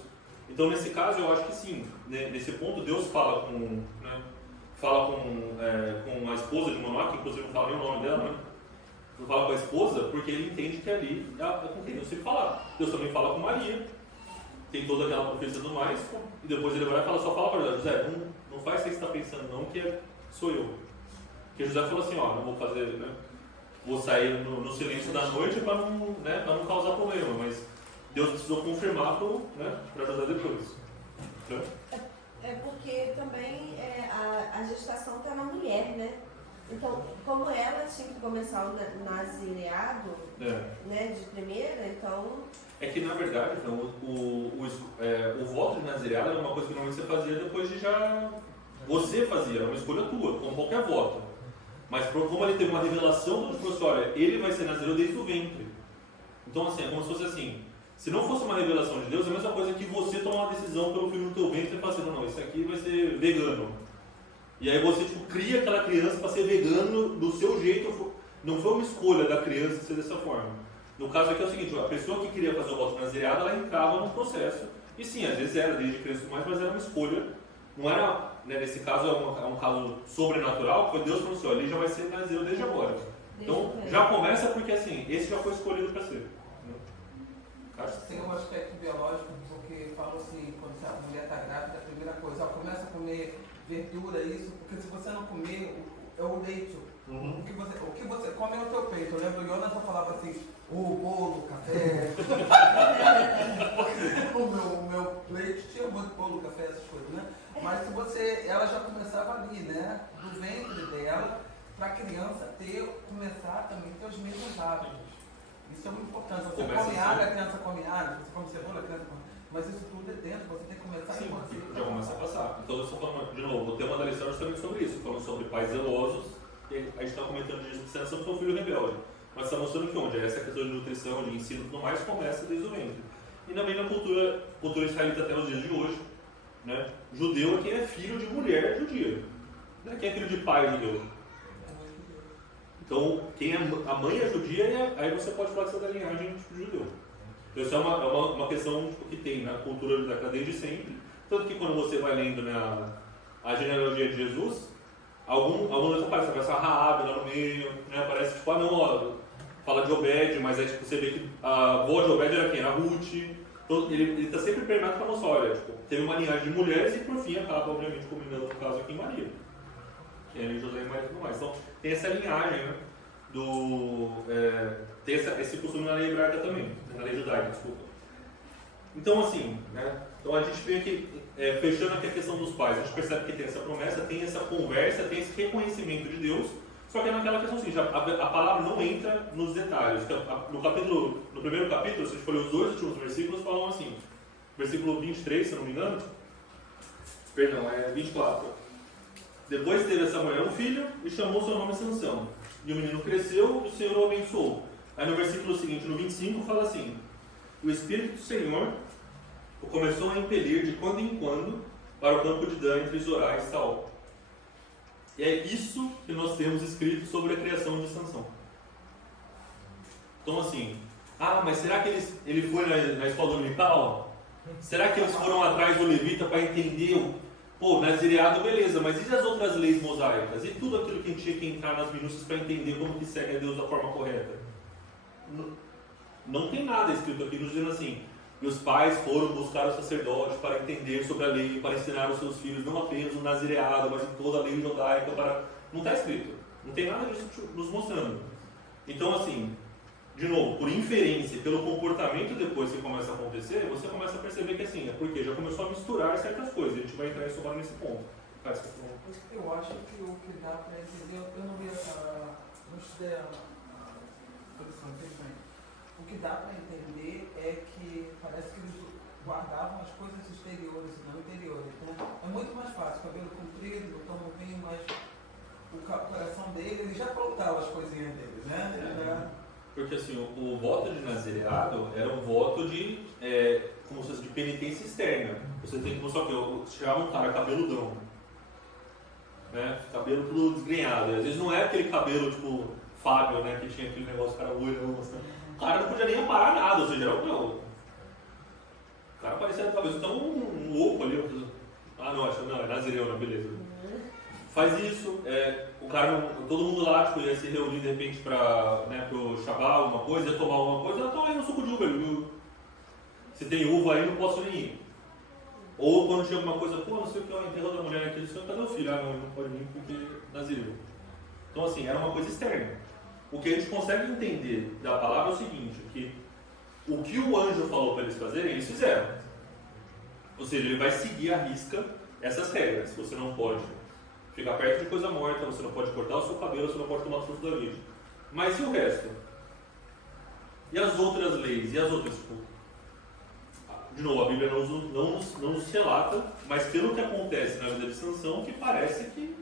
Então, nesse caso, eu acho que sim. Né? Nesse ponto, Deus fala com a esposa de Manoá, que inclusive não fala nem o nome dela, né? Não fala com a esposa porque ele entende que ali é com quem Deus tem que falar. Deus também fala com Maria, tem toda aquela profecia e tudo mais, e depois ele vai e fala, só fala para José, não faz o que você está pensando não, que sou eu. Porque José falou assim, ó, não vou fazer, né? Vou sair no silêncio da noite para não causar problema, mas Deus precisou confirmar para José depois. É porque também a gestação está na mulher, né? Então, como ela tinha que começar o nazireado, né, de primeira, então... É que, na verdade, então, o voto de nazireado era uma coisa que normalmente você fazia depois de já... Você fazia, era uma escolha tua, como qualquer voto. Mas como ele teve uma revelação do professor, olha, ele vai ser nazireu desde o ventre. Então, assim, é como se fosse assim... Se não fosse uma revelação de Deus, é a mesma coisa que você tomar uma decisão pelo filho no teu ventre e falar assim, não, isso aqui vai ser vegano. E aí você tipo, cria aquela criança para ser vegano do seu jeito. Não foi uma escolha da criança ser dessa forma. No caso aqui é o seguinte, a pessoa que queria fazer o voto nazireado, ela entrava no processo. E sim, às vezes era desde criança e tudo mais, mas era uma escolha. Não era, né, nesse caso é um caso sobrenatural, porque Deus falou assim, ó, ele já vai ser nazireu desde agora. Então já começa porque assim, esse já foi escolhido para ser. Tem um aspecto biológico, porque fala assim, quando a mulher está grávida, a primeira coisa, ela começa a comer verdura, isso, porque se você não comer, é o leite. O que você come é o teu peito. Eu lembro, o Jonas falava assim, bolo, café. o meu leite tinha muito bolo, café, essas coisas, né? Mas se você, ela já começava ali, né? Do ventre dela, para a criança começar também a ter os mesmos hábitos. Isso é muito importante. Você come alho, a criança come alho. Você come cebola, a criança come. Mas isso tudo é dentro, você tem que começar Sim, a fazer. já começa a passar. Então eu estou falando, de novo, o tema da lição é justamente sobre isso. Falando sobre pais zelosos, e a gente está comentando de disciplinação porque é um filho rebelde. Mas está mostrando que onde essa questão de nutrição, de ensino e tudo mais começa desde o ventre. E também na cultura israelita até os dias de hoje, né? Judeu é quem é filho de mulher judia. Não é quem é filho de pai judeu. Então, quem a mãe é judia, aí você pode falar que você é da linhagem de judeu. Então, isso é uma questão tipo, que tem na cultura da desde sempre. Tanto que quando você vai lendo, né, a genealogia de Jesus, alguns aparecem a Raab lá no meio, né, aparece tipo, fala de Obed, mas aí tipo, você vê que a avó de Obed era quem? Era Ruth. Então, ele está sempre permeado para mostrar, olha, tipo, teve uma linhagem de mulheres e por fim acaba, obviamente, combinando no caso aqui em Maria. Que é José e Maria e tudo mais. Então, tem essa linhagem, né? Tem esse costume na lei hebraica também, na lei judaica, desculpa. Então, assim, né? Então a gente vê aqui, fechando aqui a questão dos pais, a gente percebe que tem essa promessa, tem essa conversa, tem esse reconhecimento de Deus, só que é naquela questão assim, a palavra não entra nos detalhes. No primeiro capítulo, se a gente for ler os dois últimos versículos, falam assim, versículo 23, se eu não me engano, perdão, é 24. Depois teve essa mulher um filho e chamou seu nome Sansão. E o menino cresceu e o Senhor o abençoou. Aí no versículo seguinte, no 25, fala assim: o Espírito do Senhor o começou a impelir de quando em quando para o campo de Dan entre Zorá e Saul. E é isso que nós temos escrito sobre a criação de Sansão. Então assim, mas será que ele foi na escola dominical? Será que eles foram atrás do levita para entender nazireado, beleza, mas e as outras leis mosaicas? E tudo aquilo que a gente tinha que entrar nas minúcias para entender como que segue a Deus da forma correta? Não tem nada escrito aqui nos dizendo assim, e os pais foram buscar o sacerdote para entender sobre a lei, para ensinar os seus filhos, não apenas o nazireado, mas em toda a lei judaica, não está escrito. Não tem nada disso nos mostrando. Então assim, de novo, por inferência, pelo comportamento depois que começa a acontecer, você começa a perceber que assim, é porque já começou a misturar certas coisas. A gente vai entrar agora nesse ponto. Eu acho que o que dá para entender, eu não vi não estudei a produção, o que dá para entender é que parece que eles guardavam as coisas exteriores e não interiores, né? É muito mais fácil, cabelo comprido, toma um vinho, mas o coração dele, ele já plantava as coisinhas dele, né? Porque assim, o voto de nazireado era um voto de, como se fosse de penitência externa. Você tem que mostrar que chegava um cara cabeludão, né? Cabelo tudo desgrenhado. Às vezes não é aquele cabelo tipo Fábio, né? Que tinha aquele negócio, cara olhando assim. O cara não podia nem reparar nada, ou seja, era o cara parecia talvez tão um louco ali. Não, é nazireu, não, beleza. Faz isso, o cara, todo mundo lá tipo, ia se reunir de repente para pro Shabbat, alguma coisa, ia tomar alguma coisa, toma aí no suco de uva, viu? Se tem uva aí, não posso nem ir. Ou quando tinha alguma coisa, não sei o que, enterrou da mulher aqui, cadê o filho? Não, ele não pode vir porque nazireu. Então assim, era uma coisa externa. O que a gente consegue entender da palavra é o seguinte, que o que o anjo falou para eles fazerem, eles fizeram. Ou seja, ele vai seguir à risca essas regras. Você não pode ficar perto de coisa morta, você não pode cortar o seu cabelo, você não pode tomar fruto da vida. Mas e o resto? E as outras leis? E as outras? De novo, a Bíblia não nos relata, mas pelo que acontece na vida de Sansão, que parece que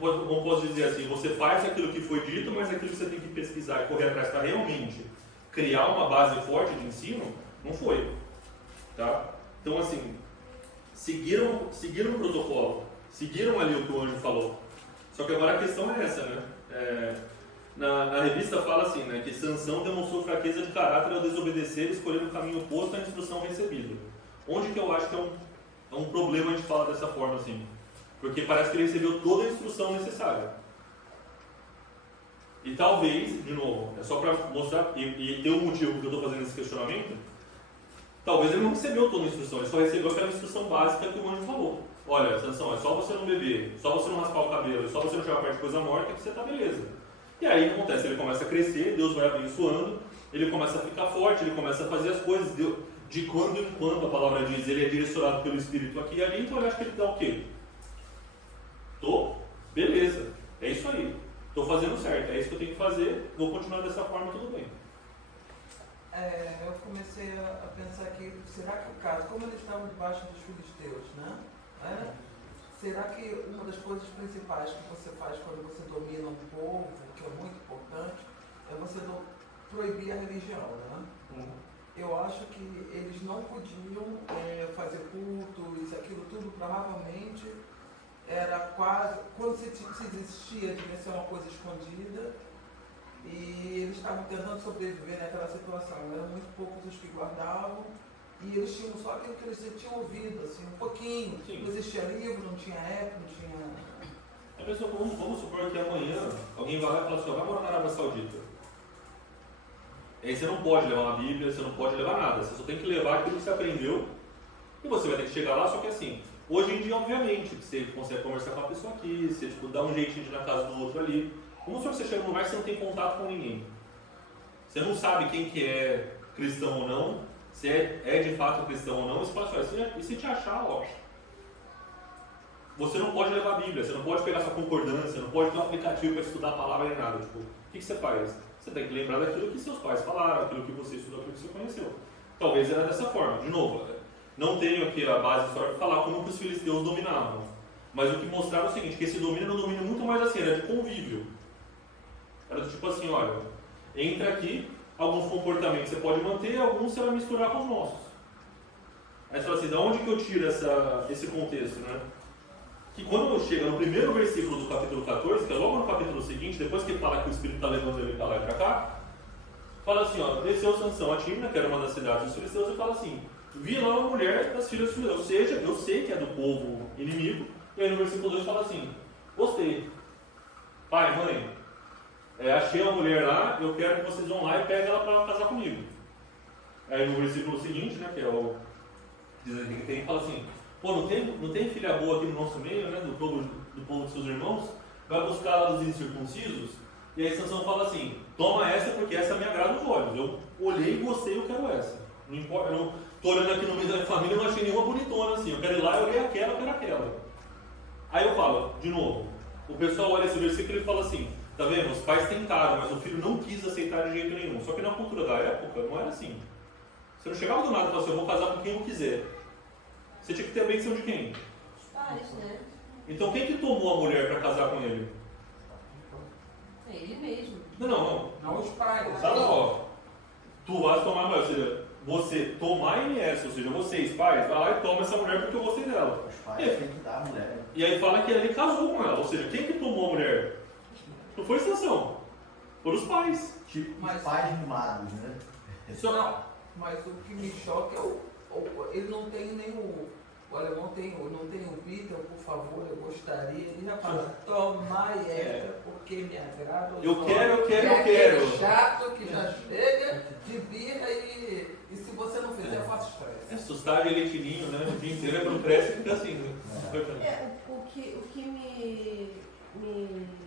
como posso dizer assim, você faz aquilo que foi dito, mas aquilo que você tem que pesquisar e correr atrás para realmente criar uma base forte de ensino, não foi. Tá? Então assim, seguiram o protocolo, seguiram ali o que o anjo falou. Só que agora a questão é essa, né? Na revista fala assim, né, que Sansão demonstrou fraqueza de caráter ao desobedecer e escolher um caminho oposto à instrução recebida. Onde que eu acho que é um problema a gente falar dessa forma assim? Porque parece que ele recebeu toda a instrução necessária. E talvez, de novo, é só para mostrar, e ter um motivo que eu estou fazendo esse questionamento, talvez ele não recebeu toda a instrução, ele só recebeu aquela instrução básica que o anjo falou. Olha, Sansão, é só você não beber, só você não raspar o cabelo, é só você não chegar perto de coisa morta que você está beleza. E aí o que acontece? Ele começa a crescer, Deus vai abençoando, ele começa a ficar forte, ele começa a fazer as coisas, de quando em quando, a palavra diz, ele é direcionado pelo Espírito aqui e ali, então eu acho que ele dá o quê? Beleza, é isso aí, estou fazendo certo, é isso que eu tenho que fazer, vou continuar dessa forma, tudo bem. Eu comecei a pensar aqui, será que o caso, como eles estavam debaixo dos filisteus, né? Será que uma das coisas principais que você faz quando você domina um povo, que é muito importante, é você não proibir a religião, né? Eu acho que eles não podiam fazer culto, isso, aquilo tudo, provavelmente era quase, quando se existia, devia ser uma coisa escondida, e eles estavam tentando sobreviver naquela situação. Eram muito poucos os que guardavam, e eles tinham só aquilo que eles tinham ouvido, assim, um pouquinho. Sim. Não existia livro, não tinha app, não tinha... A pessoa, vamos supor que amanhã alguém vai lá e fala assim, vai morar na Arábia Saudita. E aí você não pode levar uma Bíblia, você não pode levar nada, você só tem que levar aquilo que você aprendeu, e você vai ter que chegar lá, só que assim, hoje em dia, obviamente, que você consegue conversar com a pessoa aqui, você tipo, dá um jeitinho de ir na casa do outro ali. Como se você chega num lugar que você não tem contato com ninguém. Você não sabe quem que é cristão ou não, se é de fato cristão ou não, e você fala assim, e se te achar, ó, você não pode levar a Bíblia, você não pode pegar sua concordância, não pode ter um aplicativo para estudar a palavra nem nada. Tipo, o que você faz? Você tem que lembrar daquilo que seus pais falaram, aquilo que você estudou, aquilo que você conheceu. Talvez era dessa forma. De novo, não tenho aqui a base histórica para falar como que os filisteus dominavam. Mas o que mostrava é o seguinte, que esse domínio era um domínio muito mais assim, era de convívio. Era do tipo assim, olha, entra aqui, alguns comportamentos você pode manter, alguns você vai misturar com os nossos. Aí você fala assim, de onde que eu tiro esse contexto, né? Que quando chega no primeiro versículo do capítulo 14, que é logo no capítulo seguinte, depois que fala que o Espírito está levando ele para lá e para cá, fala assim, ó, desceu Sansão a Timna, que era uma das cidades dos filisteus, e fala assim, vi lá uma mulher das filhas dos filisteus, ou seja, eu sei que é do povo inimigo, e aí no versículo 2 fala assim, gostei, pai, mãe, achei uma mulher lá, eu quero que vocês vão lá e peguem ela para casar comigo. Aí no versículo seguinte, né, que é o 31, fala assim, pô, não tem filha boa aqui no nosso meio, né, do povo dos seus irmãos? Vai buscar lá dos incircuncisos? E aí Sansão fala assim, toma essa porque essa me agrada os olhos. Eu olhei e gostei, eu quero essa. Não importa, eu tô olhando aqui no meio da minha família e não achei nenhuma bonitona assim. Eu quero ir lá, eu olhei aquela, eu quero aquela. Aí eu falo, de novo, o pessoal olha esse versículo e fala assim, tá vendo, os pais tentaram, mas o filho não quis aceitar de jeito nenhum. Só que na cultura da época não era assim. Você não chegava do nada e falava assim, eu vou casar com quem eu quiser. Você tinha que ter a benção de quem? Os pais, né? Então quem que tomou a mulher para casar com ele? É ele mesmo. Não. Não os pais. Tá ó. Tu vais tomar, ou seja, você tomar a MS, ou seja, vocês, pais, vai lá e toma essa mulher porque eu gostei dela. Os pais têm que dar a mulher. E aí fala que ele casou com ela, ou seja, quem que tomou a mulher? Não foi Sansão, foram os pais. Tipo, Mas- os pais mimados, né? Não, mas o que me choca é ele não tem nem o alemão não tem o Peter, por favor, eu gostaria. Ele já fala, toma essa porque me agrada. Eu quero. Aquele chato que já chega de birra e se você não fizer, eu faço estresse. Assustar ele tirinho, né? O dia inteiro é pro cresce e fica assim, né? O que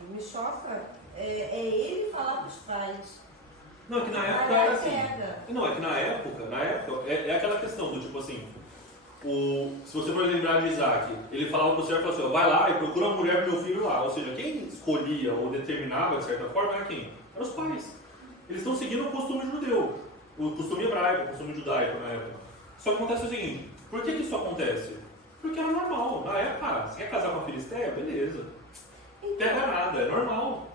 me choca é ele falar para os pais. Não, é que na época Vai lá era e assim. pega. Não, é que na época é aquela questão do tipo assim, se você for lembrar de Isaac, ele falava pro Senhor, assim, vai lá e procura uma mulher pro meu filho lá. Ou seja, quem escolhia ou determinava de certa forma era quem? Eram os pais. Eles estão seguindo o costume judeu, o costume hebraico, o costume judaico na época. Só que acontece o seguinte, por que isso acontece? Porque era normal. Na época, você quer casar com a Filisteia? Beleza. Não pega nada, é normal.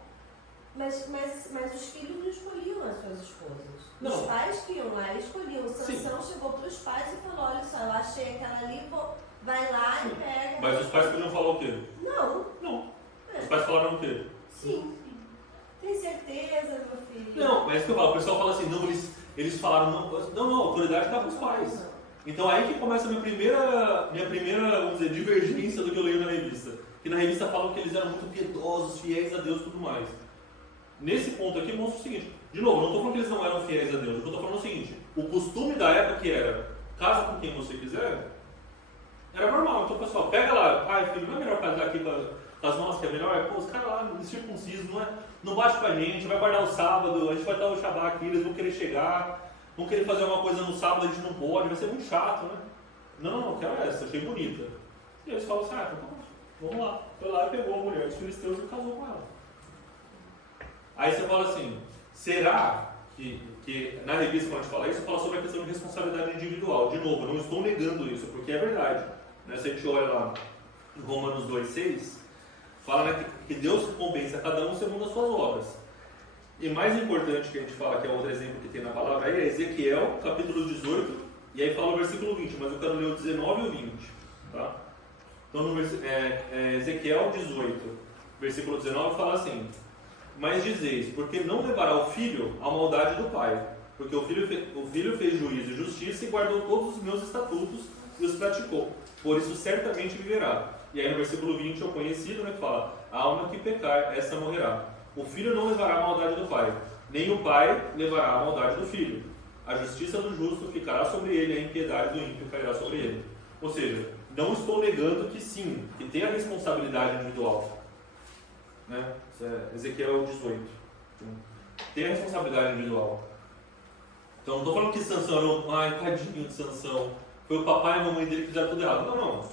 Mas os filhos não escolhiam as suas esposas. Não. Os pais que iam lá e escolhiam. Sim. Sansão chegou para os pais e falou, olha só, eu achei aquela ali, vai lá e pega. Mas os pais podiam falar o quê? Não. Não. É. Os pais falaram o quê? Sim. Tem certeza, meu filho? Não, mas é isso que eu falo. O pessoal fala assim, não, eles falaram, não, a autoridade está com os pais. Então aí que começa a minha primeira, vamos dizer, divergência do que eu leio na revista. Que na revista falam que eles eram muito piedosos, fiéis a Deus e tudo mais. Nesse ponto aqui mostra o seguinte, de novo, não estou falando que eles não eram fiéis a Deus, o que eu estou falando é o seguinte, o costume da época que era, casa com quem você quiser, era normal. Então, pessoal, pega lá, ai filho, não é melhor casar aqui com as nossas que é melhor? Pô, os caras lá, incircuncisos, não bate com a gente, vai guardar o sábado, a gente vai dar o Shabá aqui, eles vão querer chegar, vão querer fazer uma coisa no sábado, a gente não pode, vai ser muito chato, né? Não, quero essa, achei bonita. E eles falam assim, então vamos lá. Foi lá e pegou a mulher dos filisteus e casou com ela. Aí você fala assim, será que na revista, quando a gente fala isso, fala sobre a questão de responsabilidade individual? De novo, não estou negando isso, porque é verdade. Né? Se a gente olha lá em Romanos 2,6, fala, né, que Deus recompensa cada um segundo as suas obras. E mais importante que a gente fala, que é outro exemplo que tem na palavra, aí é Ezequiel, capítulo 18, e aí fala o versículo 20, mas eu quero ler o 19 e o 20. Tá? Então, no Ezequiel 18, versículo 19, fala assim, mas dizeis, porque não levará o filho à maldade do pai, porque o filho fez juízo e justiça e guardou todos os meus estatutos e os praticou, por isso certamente viverá. E aí no versículo 20 é o conhecido, né, que fala, a alma que pecar, essa morrerá. O filho não levará a maldade do pai, nem o pai levará a maldade do filho. A justiça do justo ficará sobre ele, a impiedade do ímpio cairá sobre ele. Ou seja, não estou negando que sim, que tem a responsabilidade individual. Né? Isso é Ezequiel 18. Tem a responsabilidade individual. Então não estou falando que Sansão era ai, tadinho de Sansão, foi o papai e a mamãe dele que fizeram tudo errado. Não.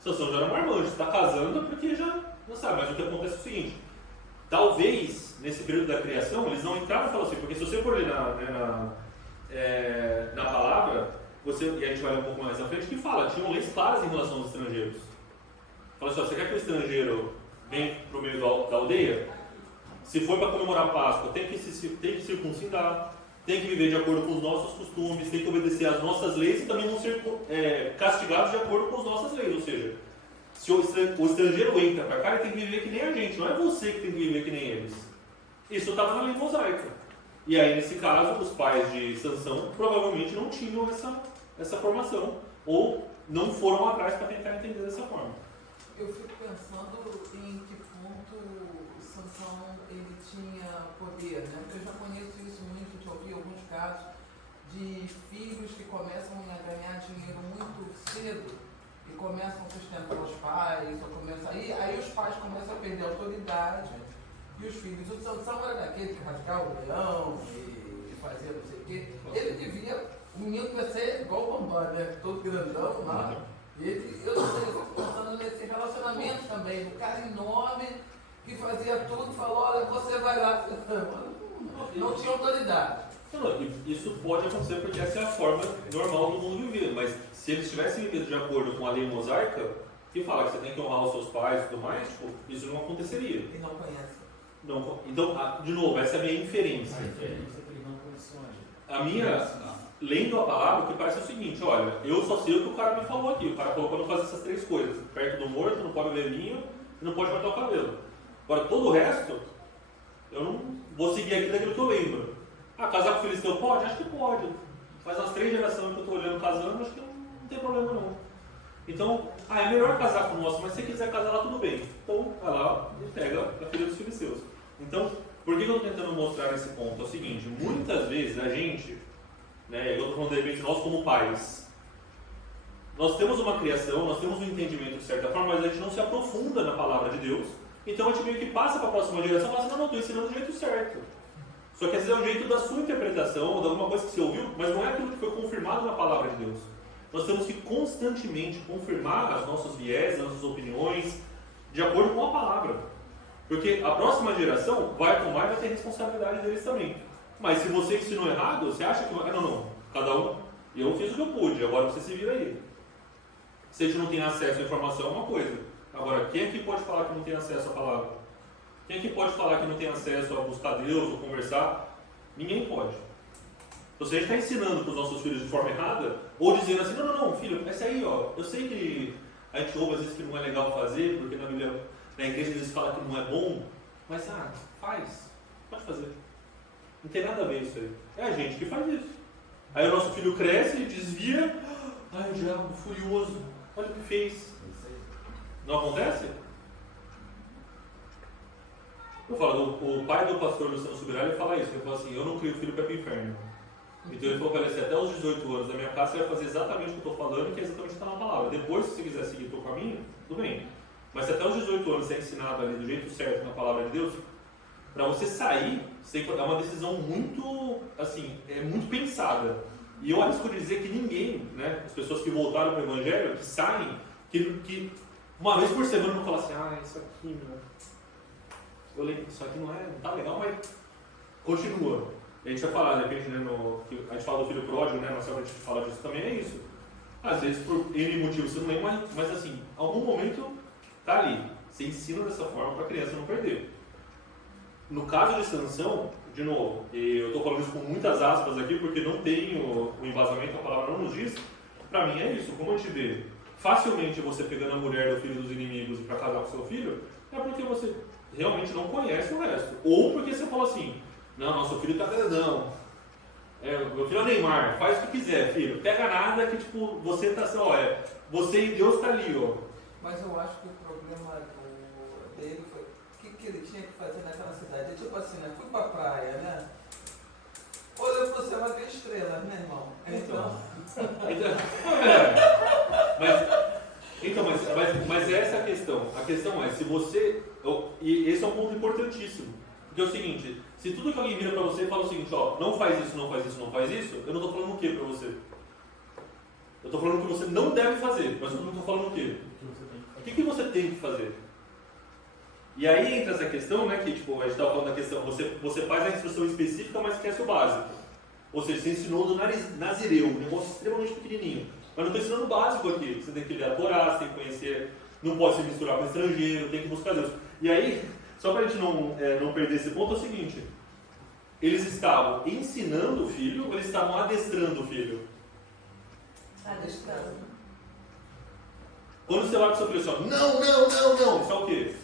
Sansão já era marmanjo, está casando porque já não sabe. Mas o que acontece é o seguinte, talvez nesse período da criação eles não entraram e falaram assim, porque se você for ler na palavra, e a gente vai ler um pouco mais à frente, que fala, tinham leis claras em relação aos estrangeiros. Fala assim, você quer que o estrangeiro venha para o meio da aldeia? Se for para comemorar a Páscoa, tem que circuncidar, tem que viver de acordo com os nossos costumes, tem que obedecer às nossas leis e também vão ser castigados de acordo com as nossas leis. Ou seja, se o estrangeiro entra para cá, ele tem que viver que nem a gente, não é você que tem que viver que nem eles. Isso estava na lei mosaica. E aí, nesse caso, os pais de Sansão provavelmente não tinham essa formação, ou não foram atrás para tentar entender dessa forma. Eu fico pensando em que ponto o Sansão ele tinha poder, né? Porque eu já conheço isso muito, já ouvi alguns casos de filhos que começam a ganhar dinheiro muito cedo e começam a sustentar os pais, aí os pais começam a perder a autoridade e os filhos. O Sansão era daquele que rasgava o leão e fazia não sei o quê. Ele devia, o menino devia ser igual o Bambam, né? Todo grandão lá. Eu não sei, eu estou pensando nesse relacionamento também, um cara enorme que fazia tudo, falou, olha, você vai lá. Não tinha autoridade. Não, isso pode acontecer porque essa é a forma normal do mundo viver, mas se eles tivessem vivido de acordo com a lei mosaica, que fala que você tem que honrar os seus pais e tudo mais, tipo, isso não aconteceria. E não conhece. Não, então, de novo, essa é a minha inferência. A inferência é que ele não conheceu ainda. A minha, lendo a palavra, o que parece é o seguinte, olha, eu só sei o que o cara me falou aqui. O cara falou para não fazer essas três coisas. Perto do morto, não pode beber vinho e não pode cortar o cabelo. Agora, todo o resto, eu não vou seguir aqui daquilo que eu lembro. Casar com o filisteu pode? Acho que pode. Faz umas 3 gerações que eu estou olhando casando, acho que não tem problema não. Então, é melhor casar com o nosso, mas se você quiser casar lá, tudo bem. Então, vai lá e pega a filha dos filisteus. Então, por que eu estou tentando mostrar esse ponto? É o seguinte, muitas vezes a gente, né, eu estou falando de repente nós como pais, nós temos uma criação, nós temos um entendimento de certa forma, mas a gente não se aprofunda na palavra de Deus, então a gente meio que passa para a próxima geração e fala assim, não, estou ensinando do jeito certo. Só que às vezes é o jeito da sua interpretação, ou de alguma coisa que você ouviu, mas não é aquilo que foi confirmado na palavra de Deus. Nós temos que constantemente confirmar as nossas viés, as nossas opiniões, de acordo com a palavra. Porque a próxima geração vai tomar e vai ter responsabilidade deles também. Mas se você ensinou errado, você acha que... Não, cada um... Eu fiz o que eu pude, agora você se vira aí. Se a gente não tem acesso à informação, é uma coisa. Agora, quem aqui pode falar que não tem acesso à palavra? Quem aqui pode falar que não tem acesso a buscar Deus ou conversar? Ninguém pode. Então, se a gente está ensinando para os nossos filhos de forma errada, ou dizendo assim, não, filho, essa aí, ó, eu sei que A gente ouve às vezes que não é legal fazer, porque na Bíblia, na igreja às vezes fala que não é bom, mas faz, pode fazer. Não tem nada a ver isso aí. É a gente que faz isso. Aí o nosso filho cresce, desvia, ai o diabo furioso, olha o que fez. Não acontece? Eu falo, o pai do pastor Luciano Subirá, ele fala isso, ele fala assim, eu não crio filho para ir para o inferno. Então ele falou para ele, até os 18 anos da minha casa, você vai fazer exatamente o que eu estou falando, que é exatamente o que está na palavra. Depois, se você quiser seguir o teu caminho, tudo bem. Mas se até os 18 anos você é ensinado ali do jeito certo na palavra de Deus, para você sair, você tem que dar uma decisão muito, assim, muito pensada. E eu arrisco dizer que ninguém, né, as pessoas que voltaram para o Evangelho, que saem, que uma vez por semana não falam assim, isso aqui, meu, eu lembro, isso aqui não tá legal, mas continua. E a gente vai falar, de repente, né, a gente fala do filho pródigo, né, mas a gente fala disso também, é isso. Às vezes, por N motivo, você não lembra, mas assim, em algum momento, tá ali. Você ensina dessa forma para a criança não perder. No caso de Sansão, de novo, e eu estou falando isso com muitas aspas aqui, porque não tem o embasamento, a palavra não nos diz, para mim é isso, como a gente vê facilmente você pegando a mulher do filho dos inimigos para casar com seu filho, é porque você realmente não conhece o resto. Ou porque você falou assim, não, nosso filho tá grandão, meu filho é o Neymar, faz o que quiser, filho, pega nada que tipo, você tá assim, você e Deus tá ali, ó. Mas eu acho que o problema dele foi o que ele tinha que fazer naquela cidade. É tipo assim, né? Fui pra praia, né? Olha pro céu, vai ver estrelas, né, irmão? Mas essa é a questão. A questão é, se você... E esse é um ponto importantíssimo. Porque é o seguinte, se tudo que alguém vira pra você e fala o seguinte, não faz isso, não faz isso, não faz isso, eu não tô falando o que pra você? Eu tô falando o que você não deve fazer, mas eu não tô falando o quê? O que você tem que fazer? E aí entra essa questão, né, que tipo, a gente estava falando da questão, você faz a instrução específica, mas esquece o básico. Ou seja, você ensinou do Nazireu, um negócio extremamente pequenininho. Mas não estou ensinando o básico aqui. Você tem que ler a Torá, você tem que conhecer, não pode se misturar com estrangeiro, tem que buscar Deus. E aí, só para a gente não perder esse ponto, é o seguinte. Eles estavam ensinando o filho ou eles estavam adestrando o filho? Adestrando. Quando você vai para o seu filho assim, não, isso é o quê?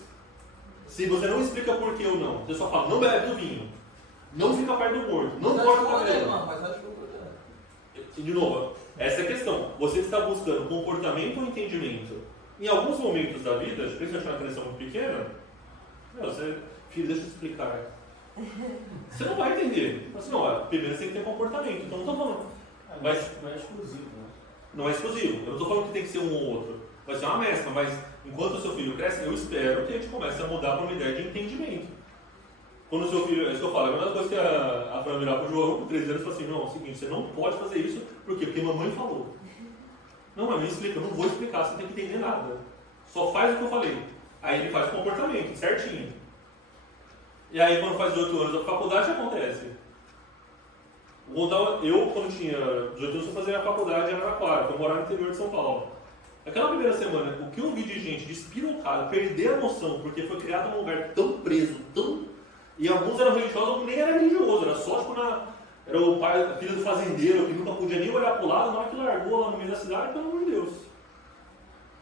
Se você não explica por que ou não, você só fala, não bebe do vinho, não fica perto do morto, não corta o cabelo. Mas acho que eu vou. E de novo, essa é a questão. Você está buscando comportamento ou entendimento? Em alguns momentos da vida, principalmente na criança muito pequena, filho, deixa eu explicar. Você não vai entender. Assim, primeiro você tem que ter comportamento. Então não estou falando. Mas não é exclusivo, né? Não é exclusivo. Eu não estou falando que tem que ser um ou outro. Vai ser uma mescla, mas enquanto o seu filho cresce, eu espero que a gente comece a mudar para uma ideia de entendimento. Quando o seu filho, é isso que eu falo, é uma das coisas que a Fran virar para o João com 13 anos e falou assim, não, é o seguinte, você não pode fazer isso, por quê? Porque mamãe falou. Não, mas me explica, eu não vou explicar, você não tem que entender nada. Só faz o que eu falei. Aí ele faz o comportamento, certinho. E aí quando faz 18 anos da faculdade, acontece. Eu, quando tinha 18 anos, eu fazia a faculdade em Araraquara, fui morar no interior de São Paulo. Aquela primeira semana, o que eu vi de gente despirocada, perder a noção, porque foi criado num lugar tão preso, e alguns eram religiosos, alguns nem era religioso, era só tipo era o pai, filho do fazendeiro, que nunca podia nem olhar para o lado, na hora que largou lá no meio da cidade, pelo amor de Deus.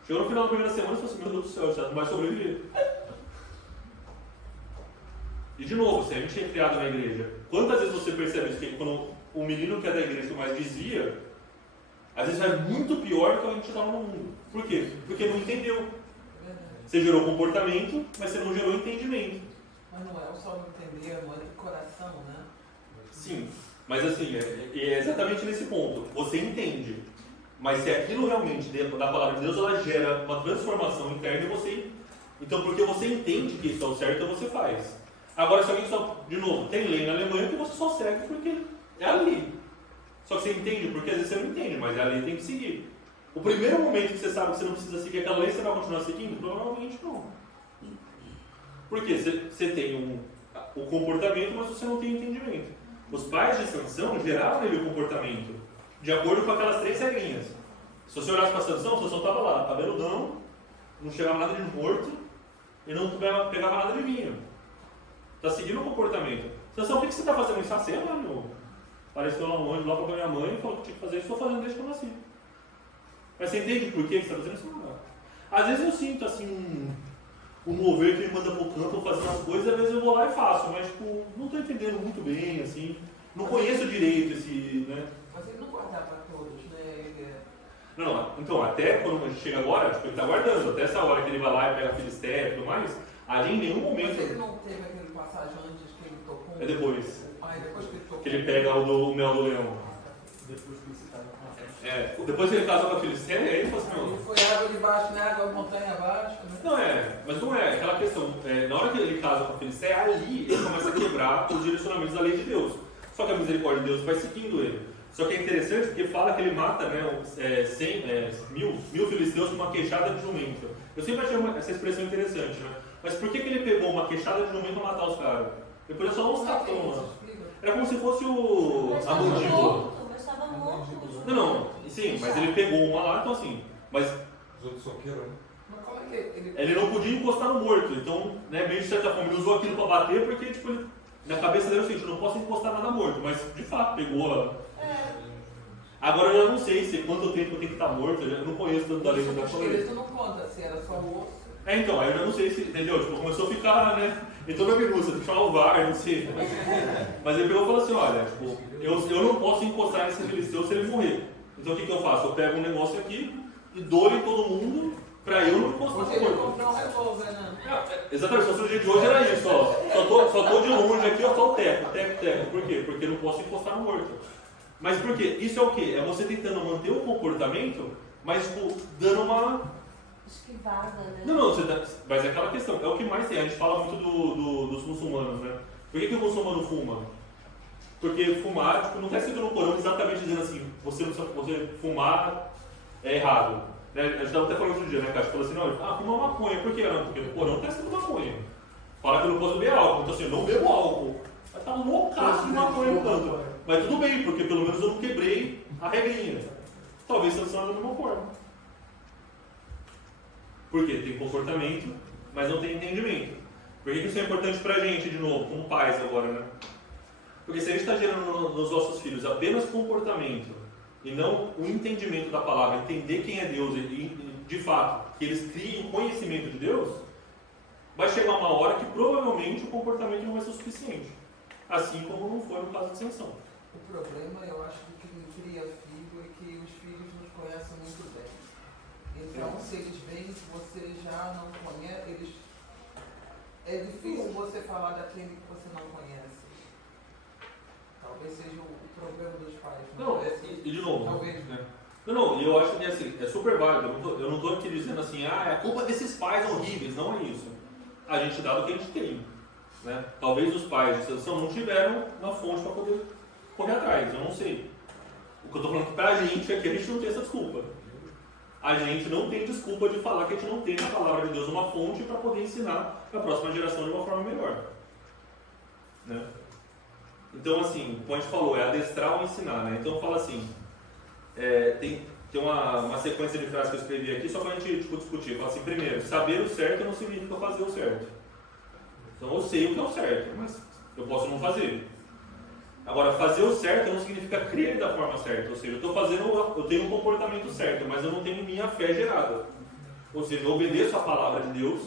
Chegou no final da primeira semana e falou assim, meu Deus do céu, você não vai sobreviver. E de novo, se a gente é criado na igreja, quantas vezes você percebe isso? Que quando o menino que é da igreja que mais desvia, às vezes vai muito pior do que a gente estava no mundo. Por quê? Porque não entendeu. Você gerou comportamento, mas você não gerou entendimento. Mas não é só não entender, não é do coração, né? Sim, mas assim, é exatamente nesse ponto. Você entende, mas se aquilo realmente, dentro da palavra de Deus, ela gera uma transformação interna em você. Então, porque você entende que isso é o certo, então você faz. Agora, se alguém só, de novo, tem lei na Alemanha que você só segue porque é a lei. Só que você entende, porque às vezes você não entende, mas a lei tem que seguir. O primeiro momento que você sabe que você não precisa seguir aquela lei, você vai continuar seguindo? Provavelmente não. Porque você tem o comportamento, mas você não tem entendimento. Os pais de Sansão geraram nele o comportamento, de acordo com aquelas 3 regrinhas. Se você olhasse para Sansão estava lá, cabeludão, não chegava nada de morto, e não pegava nada de vinho. Está seguindo o comportamento. Sansão, o que você está fazendo isso? Sei lá, meu. Apareceu lá um anjo lá para minha mãe e falou que tinha que fazer isso, estou fazendo desde que eu nasci. Mas você entende por que você está fazendo isso? Não. Às vezes eu sinto assim um mover que me manda pro campo fazer umas coisas, às vezes eu vou lá e faço, mas tipo, não tô entendendo muito bem, assim, não conheço direito esse, né? Mas ele não guardar para todos, né? Não, então até quando a gente chega agora, tipo, ele tá guardando, até essa hora que ele vai lá e pega a Filistéia e tudo mais, ali em nenhum momento. Mas ele não teve aquele passagem antes que ele tocou? É depois. Depois que ele tocou. Que ele pega o mel do leão. Depois que você tá com Depois que ele casou com a Filistéia, aí ele falou assim, Ele não. foi água de baixo, né? Água montanha abaixo. Né? Não mas não é aquela questão. Na hora que ele casa com a Filistéia, ali ele começa a quebrar os direcionamentos da lei de Deus. Só que a misericórdia de Deus vai seguindo ele. Só que é interessante porque fala que ele mata, né, 1.000 filisteus com uma queixada de jumento. Eu sempre achei essa expressão interessante, né? Mas por que ele pegou uma queixada de jumento para matar os caras? Depois é só uns tapão, mano. Era como se fosse Mas a estava mandíbula. morto, mas estava morto. Não, sim, mas ele pegou uma lá, então assim. Mas Os outros soqueiros, né? Mas como é que ele... ele não podia encostar no morto, então, né, meio de certa forma, ele usou aquilo para bater porque, tipo, ele, na cabeça dele é o seguinte, eu não posso encostar nada morto, mas de fato pegou a. Agora eu já não sei se quanto tempo tem que estar morto, eu já não conheço tanto da lei da O coisa. esqueleto não conta se era só o osso. Então, aí eu já não sei se, entendeu? Tipo, começou a ficar, né? Então na minúcia, tem que chamar o VAR, não sei. Mas ele pegou e falou assim, olha, tipo, eu não posso encostar nesse filisteu se ele morrer. Então o que eu faço? Eu pego um negócio aqui e dou em todo mundo pra eu não encostar Porque no ele morto. comprou um revólver, né? Exatamente, só o dia de hoje era isso, ó. Só tô de longe aqui, ó, só o teco. Por quê? Porque eu não posso encostar no morto. Mas por quê? Isso é o quê? É você tentando manter o comportamento, mas tipo, dando uma... Esquivada, né? Não, mas é aquela questão, é o que mais tem. A gente fala muito dos muçulmanos, né? Por que o muçulmano fuma? Porque fumar, tipo, não está escrito no Corão exatamente dizendo assim, você fumar é errado. Né? A gente estava até falando outro dia, né, Cássio? Falou assim, não, fuma maconha. Por que não? Porque no Corão está escrito maconha. Fala que eu não posso beber álcool. Então assim, eu não bebo álcool. Mas tá loucaço de maconha no canto. Mas tudo bem, porque pelo menos eu não quebrei a regrinha. Talvez funcione da mesma forma. Por quê? Tem comportamento, mas não tem entendimento. Por que isso é importante pra gente, de novo, como pais agora, né? Porque se a gente está gerando nos nossos filhos apenas comportamento e não o entendimento da palavra, entender quem é Deus e de fato, que eles criem conhecimento de Deus, vai chegar uma hora que provavelmente o comportamento não vai ser o suficiente. Assim como não foi no caso de Sansão. O problema, eu acho que quem cria filho é que os filhos nos conhecem muito bem. Então, se eles veem que você já não conhece, é difícil você falar daquele que você não conhece. Talvez seja o problema dos pais. Não, e de novo. Talvez, né? Não, eu acho que assim, é super válido. Eu não estou aqui dizendo assim, é a culpa desses pais horríveis. Não é isso. A gente dá do que a gente tem. Né? Talvez os pais de Sansão não tiveram uma fonte para poder correr atrás. Eu não sei. O que eu estou falando para a gente é que a gente não tem essa desculpa. A gente não tem desculpa de falar que a gente não tem na palavra de Deus uma fonte para poder ensinar a próxima geração de uma forma melhor. Né? Então, assim, como a gente falou, é adestrar ou ensinar. Né? Então, fala assim, tem uma sequência de frases que eu escrevi aqui só para a gente discutir. Fala assim, primeiro, saber o certo não significa fazer o certo. Então, eu sei o que é o certo, mas eu posso não fazer. Agora, fazer o certo não significa crer da forma certa. Ou seja, eu tenho um comportamento certo, mas eu não tenho minha fé gerada. Ou seja, eu obedeço a palavra de Deus,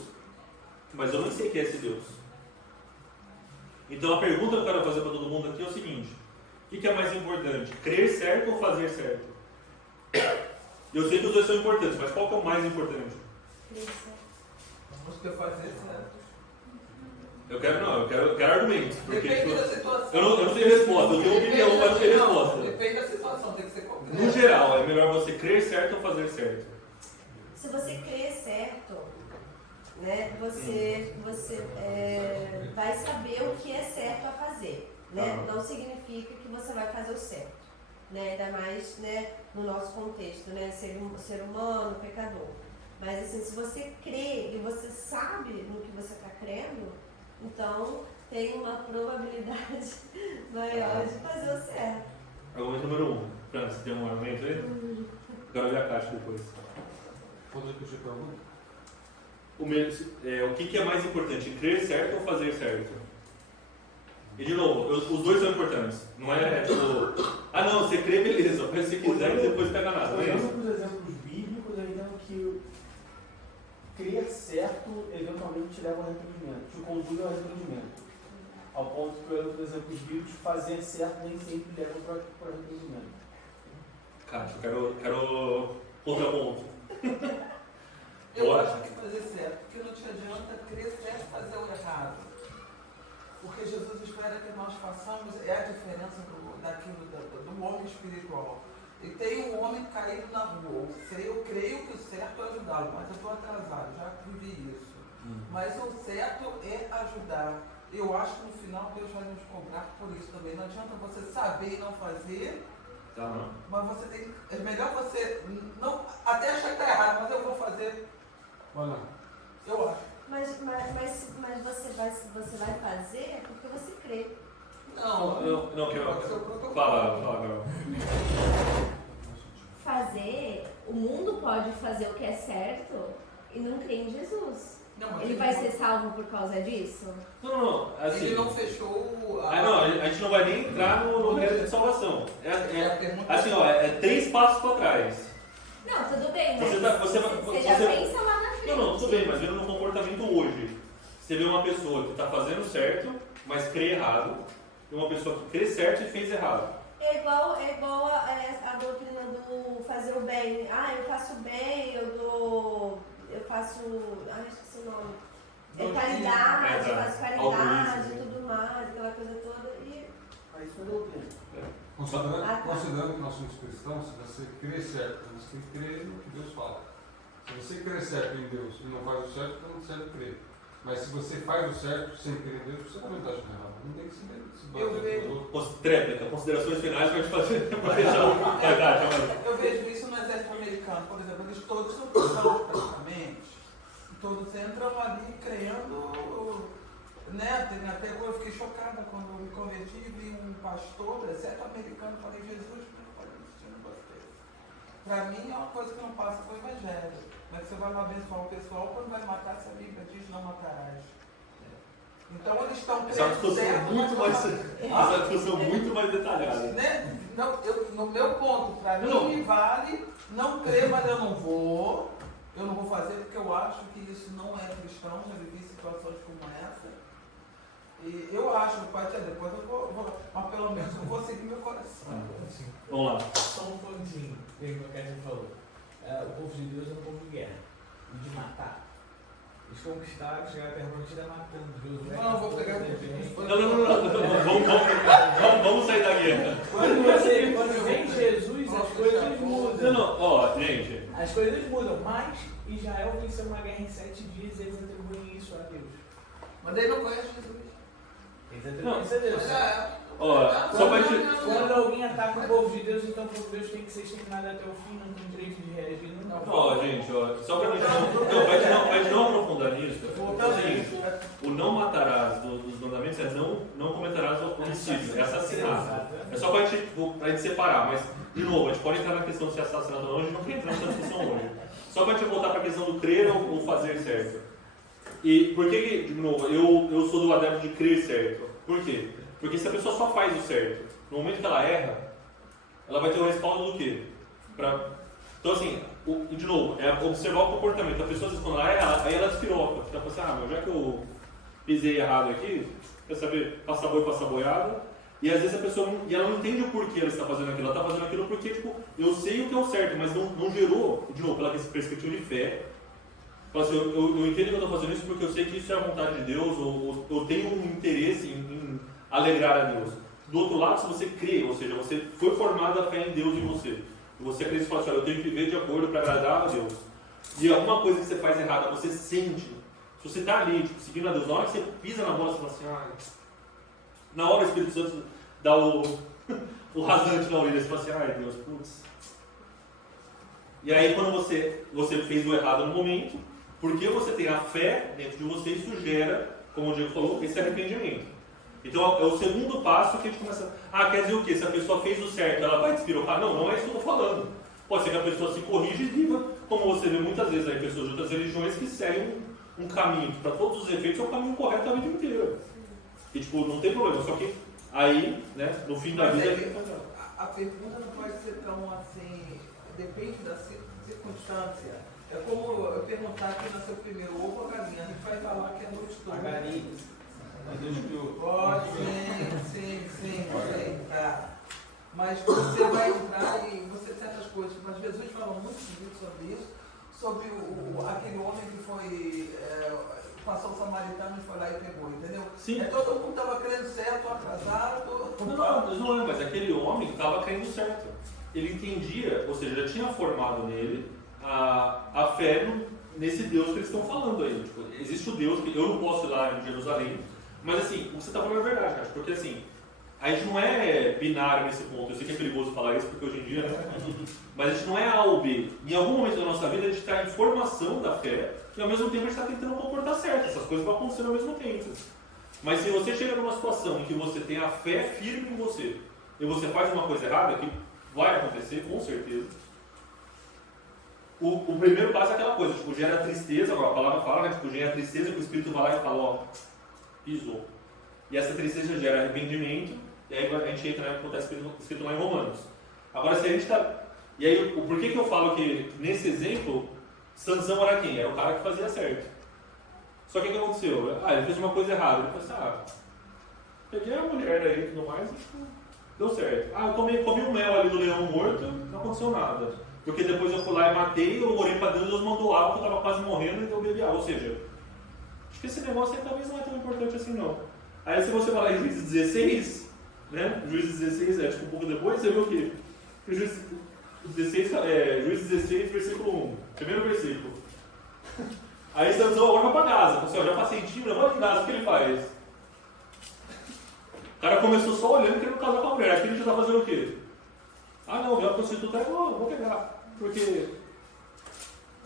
mas eu não sei quem é esse Deus. Então a pergunta que eu quero fazer para todo mundo aqui é o seguinte: o que é mais importante? Crer certo ou fazer certo? Eu sei que os dois são importantes, mas qual que é o mais importante? Acho que eu fazer certo. Eu quero argumentos. Porque Depende da situação. eu não tenho resposta, eu tenho opinião, mas não tenho resposta. Depende da situação, tem que ser concreto. No geral, é melhor você crer certo ou fazer certo? Se você crer certo, né, você vai saber o que é certo a fazer. Né? Não significa que você vai fazer o certo. Né? Ainda mais, né, no nosso contexto, né? Ser humano, pecador. Mas assim, se você crê e você sabe no que você está crendo, então tem uma probabilidade maior de fazer o certo. Argumento número 1. Fran, você tem um argumento aí? Quero ver a caixa depois. Pode repetir a pergunta? O que é mais importante, crer certo ou fazer certo? E de novo, os dois são importantes. Não é tipo, não, você crê, beleza, faz o que você quiser e depois pega nada. Não é isso? Olhando para os exemplos bíblicos, eu entendo que crer certo eventualmente te leva ao arrependimento, te conduz ao arrependimento. Ao ponto que, por exemplo, os vídeos fazer certo nem sempre levam para o arrependimento. Cara, eu quero contraponto. Eu acho que fazer certo, porque não te adianta crer certo e fazer o errado. Porque Jesus espera que nós façamos, é a diferença do homem espiritual. E tem um homem caído na rua. Eu creio que o certo é ajudá-lo, mas eu estou atrasado, já vivi isso. Mas o certo é ajudar. Eu acho que no final Deus vai nos cobrar por isso também. Não adianta você saber e não fazer, mas você tem. É melhor você não, até achar que está errado, mas eu vou fazer. Olha, Eu acho. Mas você vai fazer porque você crê. Não, quero. Fala, Carol. Fazer, o mundo pode fazer o que é certo e não crer em Jesus. Não, mas Ele vai ser salvo por causa disso? Não, assim. Ele não fechou a gente não vai nem entrar no mérito de salvação. a pergunta. Assim, ó, é 3 passos para trás. Não, tudo bem, mas Você já pensa lá na frente. Não, tudo bem, mas vendo no comportamento hoje. Você vê uma pessoa que está fazendo certo, mas crê errado, e uma pessoa que crê certo e fez errado. É igual a doutrina do fazer o bem. Ah, eu faço bem, eu faço. Ah, esqueci o nome. Caridade, eu faço caridade e tudo mais, aquela coisa toda. E... Mas isso é doutrina. Considerando que nós somos cristãos, se você crê certo, você tem que crer no que Deus fala. Se você crê certo em Deus e não faz o certo, então não serve crer. Mas se você faz o certo sem crer em Deus, você também está achando errado. Não tem que se bater no outro. Tréplica, considerações finais para te fazer. Eu vejo isso no exército americano, por exemplo, eles todos são cristãos praticamente. Todos entram ali crendo, né? Até eu fiquei chocada quando eu me converti e vi um pastor, exceto americano, falei, Jesus, não pode existir um negócio desse. Para mim é uma coisa que não passa com o evangelho. Mas você vai abençoar o pessoal quando vai matar, se a Bíblia diz não matarás. Então eles estão Essa é uma discussão muito mais detalhada. Né? Não, no meu ponto, para mim vale não crer, mas eu não vou fazer porque eu acho que isso não é cristão, já vivi situações como essa. E eu acho, pode ser, depois eu vou, mas pelo menos eu vou seguir meu coração. Vamos lá. Só um pontinho, que o Kézia falou. O povo de Deus é um povo de guerra e de matar. Eles conquistaram, chegaram até a partida matando Josué. Não, vou pegar Não. Vamos sair da guerra. Quando vem Jesus, as coisas mudam. Ó, gente. As coisas mudam, mas Israel venceu uma guerra em 7 dias e eles atribuem isso a Deus. Mas ele não conhece Jesus. Eles atribuem isso a Deus. Só pra te... Quando alguém ataca o povo de Deus, então o povo de Deus tem que ser exterminado até o fim, não tem direito de reagir. Gente, só pra gente não aprofundar nisso, o não matarás dos mandamentos é não cometerás o homicídio, é assassinato. É só pra gente separar, mas, de novo, a gente pode entrar na questão de ser assassinado ou não, a gente não quer entrar nessa discussão hoje. Só pra gente voltar pra questão do crer ou fazer certo. E por que, de novo, eu sou do adepto de crer certo? Por quê? Porque se a pessoa só faz o certo, no momento que ela erra, ela vai ter o respaldo do quê? Então assim, de novo, é observar o comportamento. A pessoa, quando ela erra, aí ela despiroca. Ela fala assim, já que eu pisei errado aqui, quer saber, passa boi, passa boiada. E às vezes a pessoa ela não entende o porquê ela está fazendo aquilo. Ela está fazendo aquilo porque, eu sei o que é o certo, mas não gerou, de novo, pela perspectiva de fé. Fala assim, eu entendo que eu estou fazendo isso porque eu sei que isso é a vontade de Deus, ou eu tenho um interesse em alegrar a Deus. Do outro lado, se você crê, ou seja, você foi formado a fé em Deus em você. E você acredita e fala assim, eu tenho que viver de acordo para agradar a Deus. E alguma coisa que você faz errada, você sente. Se você está ali, seguindo a Deus, na hora que você pisa na bola, você fala assim, na hora o Espírito Santo dá o rasante na orelha, você fala assim, Deus, putz. E aí quando você fez o errado no momento, porque você tem a fé dentro de você, isso gera, como o Diego falou, esse arrependimento. Então é o segundo passo que a gente começa. Quer dizer o quê? Se a pessoa fez o certo, ela vai despirocar? Não é isso que eu estou falando. Pode ser que a pessoa se corrija e viva, como você vê muitas vezes aí, pessoas de outras religiões que seguem um caminho que, para todos os efeitos, é o caminho correto a vida inteira. E não tem problema, só que aí, né, no fim da vida. A pergunta não pode ser tão assim, depende da circunstância. É como eu perguntar quem nasceu primeiro, o ovo ou a galinha. A gente vai falar que é no A estudo. galinha. Deus criou. Pode, sim, tá. Mas você vai entrar e você certas coisas. Mas Jesus falou muito sobre isso, sobre aquele homem que foi, passou o samaritano e foi lá e pegou, entendeu? Sim. Todo mundo estava crendo certo, atrasado. Não, mas aquele homem estava crendo certo. Ele entendia, ou seja, já tinha formado nele a fé nesse Deus que eles estão falando aí. Tipo, existe o Deus que eu não posso ir lá em Jerusalém, mas assim, o que você está falando é verdade, cara, porque assim, a gente não é binário nesse ponto. Eu sei que é perigoso falar isso porque hoje em dia, né? Mas a gente não é A ou B. Em algum momento da nossa vida a gente está em formação da fé e ao mesmo tempo a gente está tentando comportar certo. Essas coisas vão acontecer ao mesmo tempo. Mas se você chega numa situação em que você tem a fé firme em você e você faz uma coisa errada, que vai acontecer, com certeza. O primeiro passo é aquela coisa, tipo, gera tristeza, a palavra fala, né? Tipo, gera tristeza que o Espírito vai lá e fala, ó, pisou. E essa tristeza gera arrependimento, e aí a gente entra no que está escrito lá em Romanos. Agora, se a gente está... E aí, por que eu falo que, nesse exemplo, Sansão era quem? Era o cara que fazia certo. Só que o que aconteceu? Ele fez uma coisa errada. Ele falou assim, peguei a mulher daí e tudo mais, e deu certo. Eu comi o mel ali do leão morto, não aconteceu nada. Porque depois eu fui lá e matei, eu orei para Deus, Deus mandou água, porque eu estava quase morrendo, e eu bebi água. Ou seja, acho que esse negócio aí talvez não é tão importante assim não. Aí se você falar em Juízes 16, né? Juízes 16 tipo um pouco depois, você viu que Juízes 16, versículo 1, primeiro versículo. Aí Sansão agora vai para casa, assim, já passei time, eu vou em casa, o que ele faz? O cara começou só olhando querendo casar com a mulher, aqui ele já está fazendo o quê? Não, viu a prostituta, vou pegar. Porque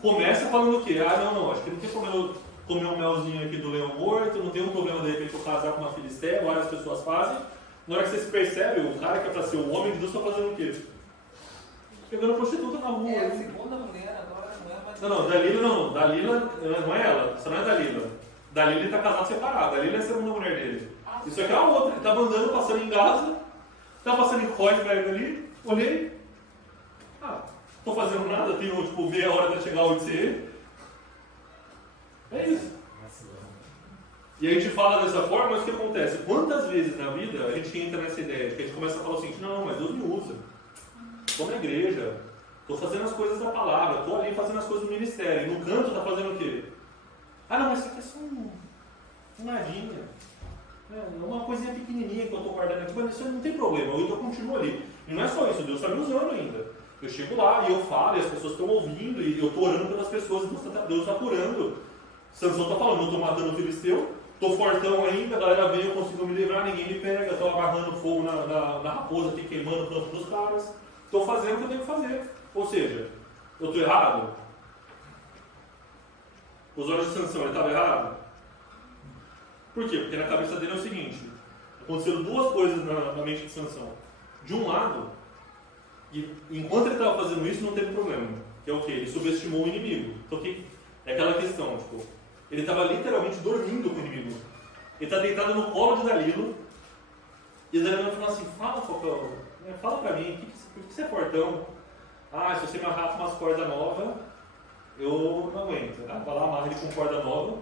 começa falando o quê? Não, acho que não tem problema comer um melzinho aqui do leão morto, não tem um problema de repente eu casar com uma filisteia, várias pessoas fazem. Na hora que você se percebe, o cara que é para ser o homem de Deus está fazendo o quê? Pegando prostituta na rua. É a segunda mulher agora, não é mais... Dalila não é ela, isso não é Dalila. Dalila está casado separado, Dalila é a segunda mulher dele. Isso aqui é a outra, ele está andando, passando em Gaza, está passando em Kreuzberg ali, olhei, estou fazendo nada, tenho tipo, ver a hora de chegar onde você é isso. E a gente fala dessa forma, mas o que acontece? Quantas vezes na vida a gente entra nessa ideia de que a gente começa a falar assim, não, mas Deus me usa. Estou na igreja, estou fazendo as coisas da palavra, estou ali fazendo as coisas do ministério. E no canto está fazendo o quê? Não, mas isso aqui é só um nadinha. Uma coisinha pequenininha que eu estou guardando aqui, mas isso não tem problema, eu continuo ali. E não é só isso, Deus está me usando ainda. Eu chego lá e eu falo, e as pessoas estão ouvindo, e eu estou orando pelas pessoas, Deus está curando. Sansão está falando, eu estou matando o filisteu, estou fortão ainda, a galera vem, eu consigo me livrar, ninguém me pega, estou amarrando fogo na raposa, aqui queimando o campo dos caras. Estou fazendo o que eu tenho que fazer. Ou seja, eu estou errado? Os olhos de Sansão, ele estava errado? Por quê? Porque na cabeça dele é o seguinte, aconteceram duas coisas na mente de Sansão. De um lado, e enquanto ele estava fazendo isso, não teve problema. Que é o quê? Ele subestimou o inimigo. Então, é aquela questão, tipo, ele estava literalmente dormindo com o inimigo. Ele está deitado no colo de Dalila, e Dalila falou assim, fala, Focão, fala pra mim, por que você é fortão? Se você me amarrar com umas cordas novas, eu não aguento. Vai lá, amarra ele com corda nova.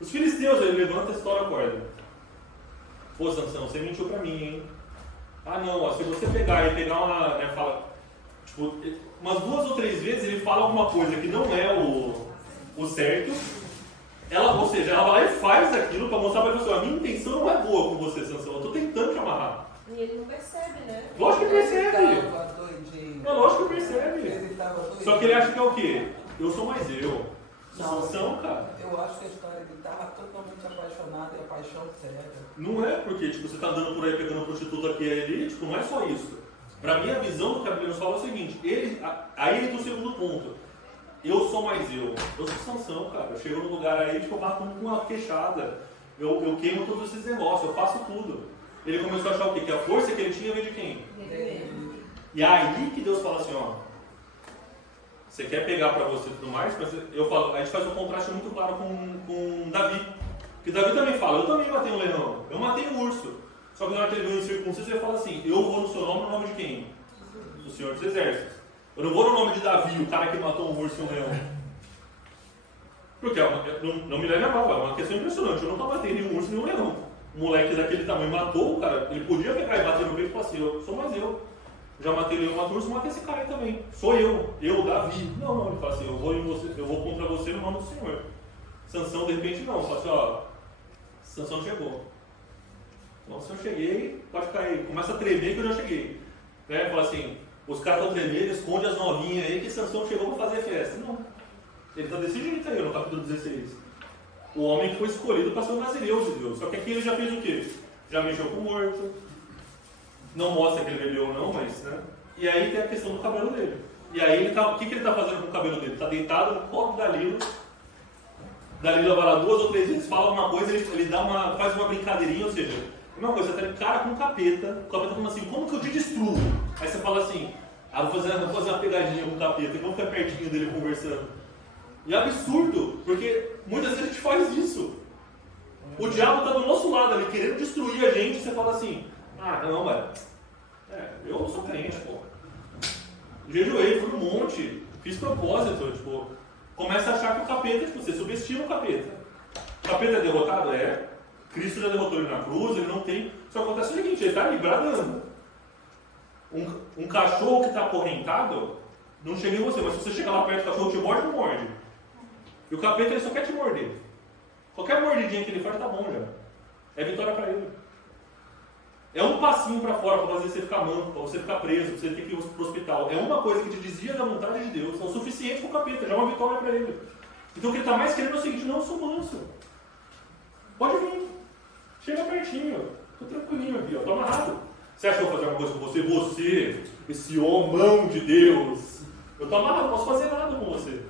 Os filisteus, ele levanta e estoura a corda. Pô, Sansão, você mentiu pra mim, hein? Não, se você pegar uma... fala, tipo, umas 2 ou 3 vezes ele fala alguma coisa que não é o certo. Ou seja, ela vai lá e faz aquilo pra mostrar pra você, a minha intenção não é boa com você, Sansão, eu tô tentando te amarrar. E ele não percebe, né? Lógico que percebe. Ele estava doidinho. Lógico que percebe. Ele estava doidinho. Só que ele acha que é o quê? Eu sou mais eu. Sansão, cara. Eu acho que a história dele estava totalmente apaixonado e a paixão cega. Não é porque tipo, você está andando por aí pegando prostituta aqui e ali, tipo, não é só isso. Para mim, a visão do que a Bíblia nos fala é o seguinte, aí entra o segundo ponto. Eu sou mais eu. Eu sou Sansão, cara. Eu chego num lugar aí, tipo, eu bato com uma queixada. Eu queimo todos esses negócios, eu faço tudo. Ele começou a achar o quê? Que a força que ele tinha veio de quem? E aí que Deus fala assim, você quer pegar para você e tudo mais, mas eu falo, a gente faz um contraste muito claro com Davi. Porque Davi também fala, eu também matei um leão, eu matei um urso. Só que na hora que ele veio em circunstância, ele fala assim, eu vou no seu nome, no nome de quem? Do Senhor dos Exércitos. Eu não vou no nome de Davi, o cara que matou um urso e um leão. Porque não me leve a mal, é uma questão impressionante. Eu nunca matei nenhum urso, nenhum leão. Um moleque daquele tamanho matou o cara, ele podia pegar e bater no peito e falar assim, eu sou mais eu. Já matei leão, matei urso, matei esse cara aí também. Sou eu, Davi. Não, ele fala assim, eu vou contra você no nome do Senhor. Sansão, de repente, não. Fala assim, ó, Sansão chegou. Então, se eu cheguei, pode cair. Começa a tremer que eu já cheguei. Né? Fala assim, os caras estão tremendo, esconde as novinhas aí que Sansão chegou para fazer festa. Não. Ele está desse jeito aí, no capítulo 16. O homem que foi escolhido para ser o nazireu de Deus. Só que aqui ele já fez o quê? Já mexeu com o morto. Não mostra que ele bebeu ou não, mas, né? E aí tem a questão do cabelo dele. E aí o que ele está fazendo com o cabelo dele? Está deitado no colo da Dalila. Dalila vai lá 2 ou 3 vezes, fala uma coisa, ele faz uma brincadeirinha, ou seja, uma coisa, você tá de cara com o capeta falando assim, como que eu te destruo? Aí você fala assim, vou fazer uma pegadinha com o capeta, vamos ficar pertinho dele conversando. E é absurdo, porque muitas vezes a gente faz isso. O diabo está do nosso lado ali, querendo destruir a gente, e você fala assim, não, mas eu não sou crente, pô. Jejuei, fui no monte, fiz propósito, tipo, começa a achar que o capeta, tipo, você subestima o capeta. O capeta é derrotado? É. Cristo já derrotou ele na cruz, ele não tem. Só acontece o seguinte, ele está ali bradando. Um cachorro que está acorrentado não chega em você, mas se você chegar lá perto do cachorro, te morde ou não morde? E o capeta ele só quer te morder. Qualquer mordidinha que ele faz tá bom já. É vitória para ele. É um passinho para fora para fazer você ficar manco, para você ficar preso, para você ter que ir para o hospital. É uma coisa que te desvia da vontade de Deus. É o suficiente para o capeta, já é uma vitória para ele. Então o que ele está mais querendo é o seguinte, não, eu sou manso. Pode vir. Chega pertinho. Tô tranquilinho aqui, ó. Tô amarrado. Você acha que eu vou fazer uma coisa com você? Você, esse homão de Deus. Eu tô amarrado, não posso fazer nada com você.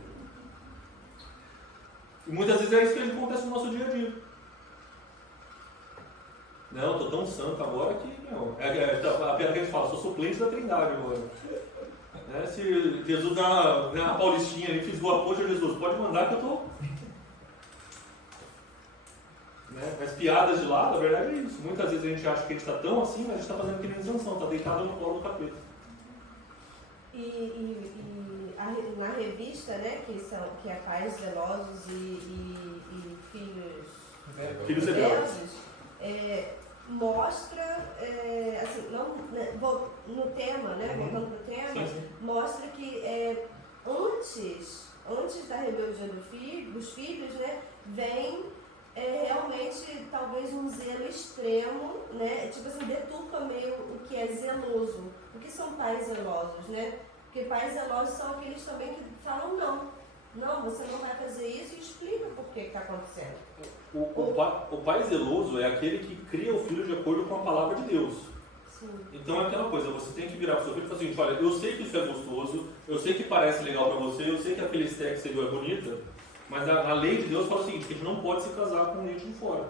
E muitas vezes é isso que acontece no nosso dia a dia. Não, eu tô tão santo agora que, não. A piada que a gente fala, sou suplente da Trindade agora. Se Jesus na Paulistinha ali, fiz boa poxa, Jesus, pode mandar que eu tô. Mas piadas de lado, a verdade é isso. Muitas vezes a gente acha que a gente está tão assim, mas a gente está fazendo que nem isenção, está deitado no colo do capeta. Na revista, né, que é Pais Zelosos e Filhos Rebeldes, mostra, assim, não, no tema, né, voltando para o tema, sim. mostra que antes da rebeldia dos filhos, né, vem realmente talvez um zelo extremo, né, tipo assim, deturpa meio o que é zeloso. O que são pais zelosos, né? Porque pais zelosos são aqueles também que falam não, você não vai fazer isso e explica por que está acontecendo. O pai zeloso é aquele que cria o filho de acordo com a palavra de Deus. Sim. Então é aquela coisa, você tem que virar para o seu filho e falar assim, olha, eu sei que isso é gostoso, eu sei que parece legal para você, eu sei que a felicidade que você viu é bonita, mas a lei de Deus fala o seguinte, que a gente não pode se casar com gente de fora.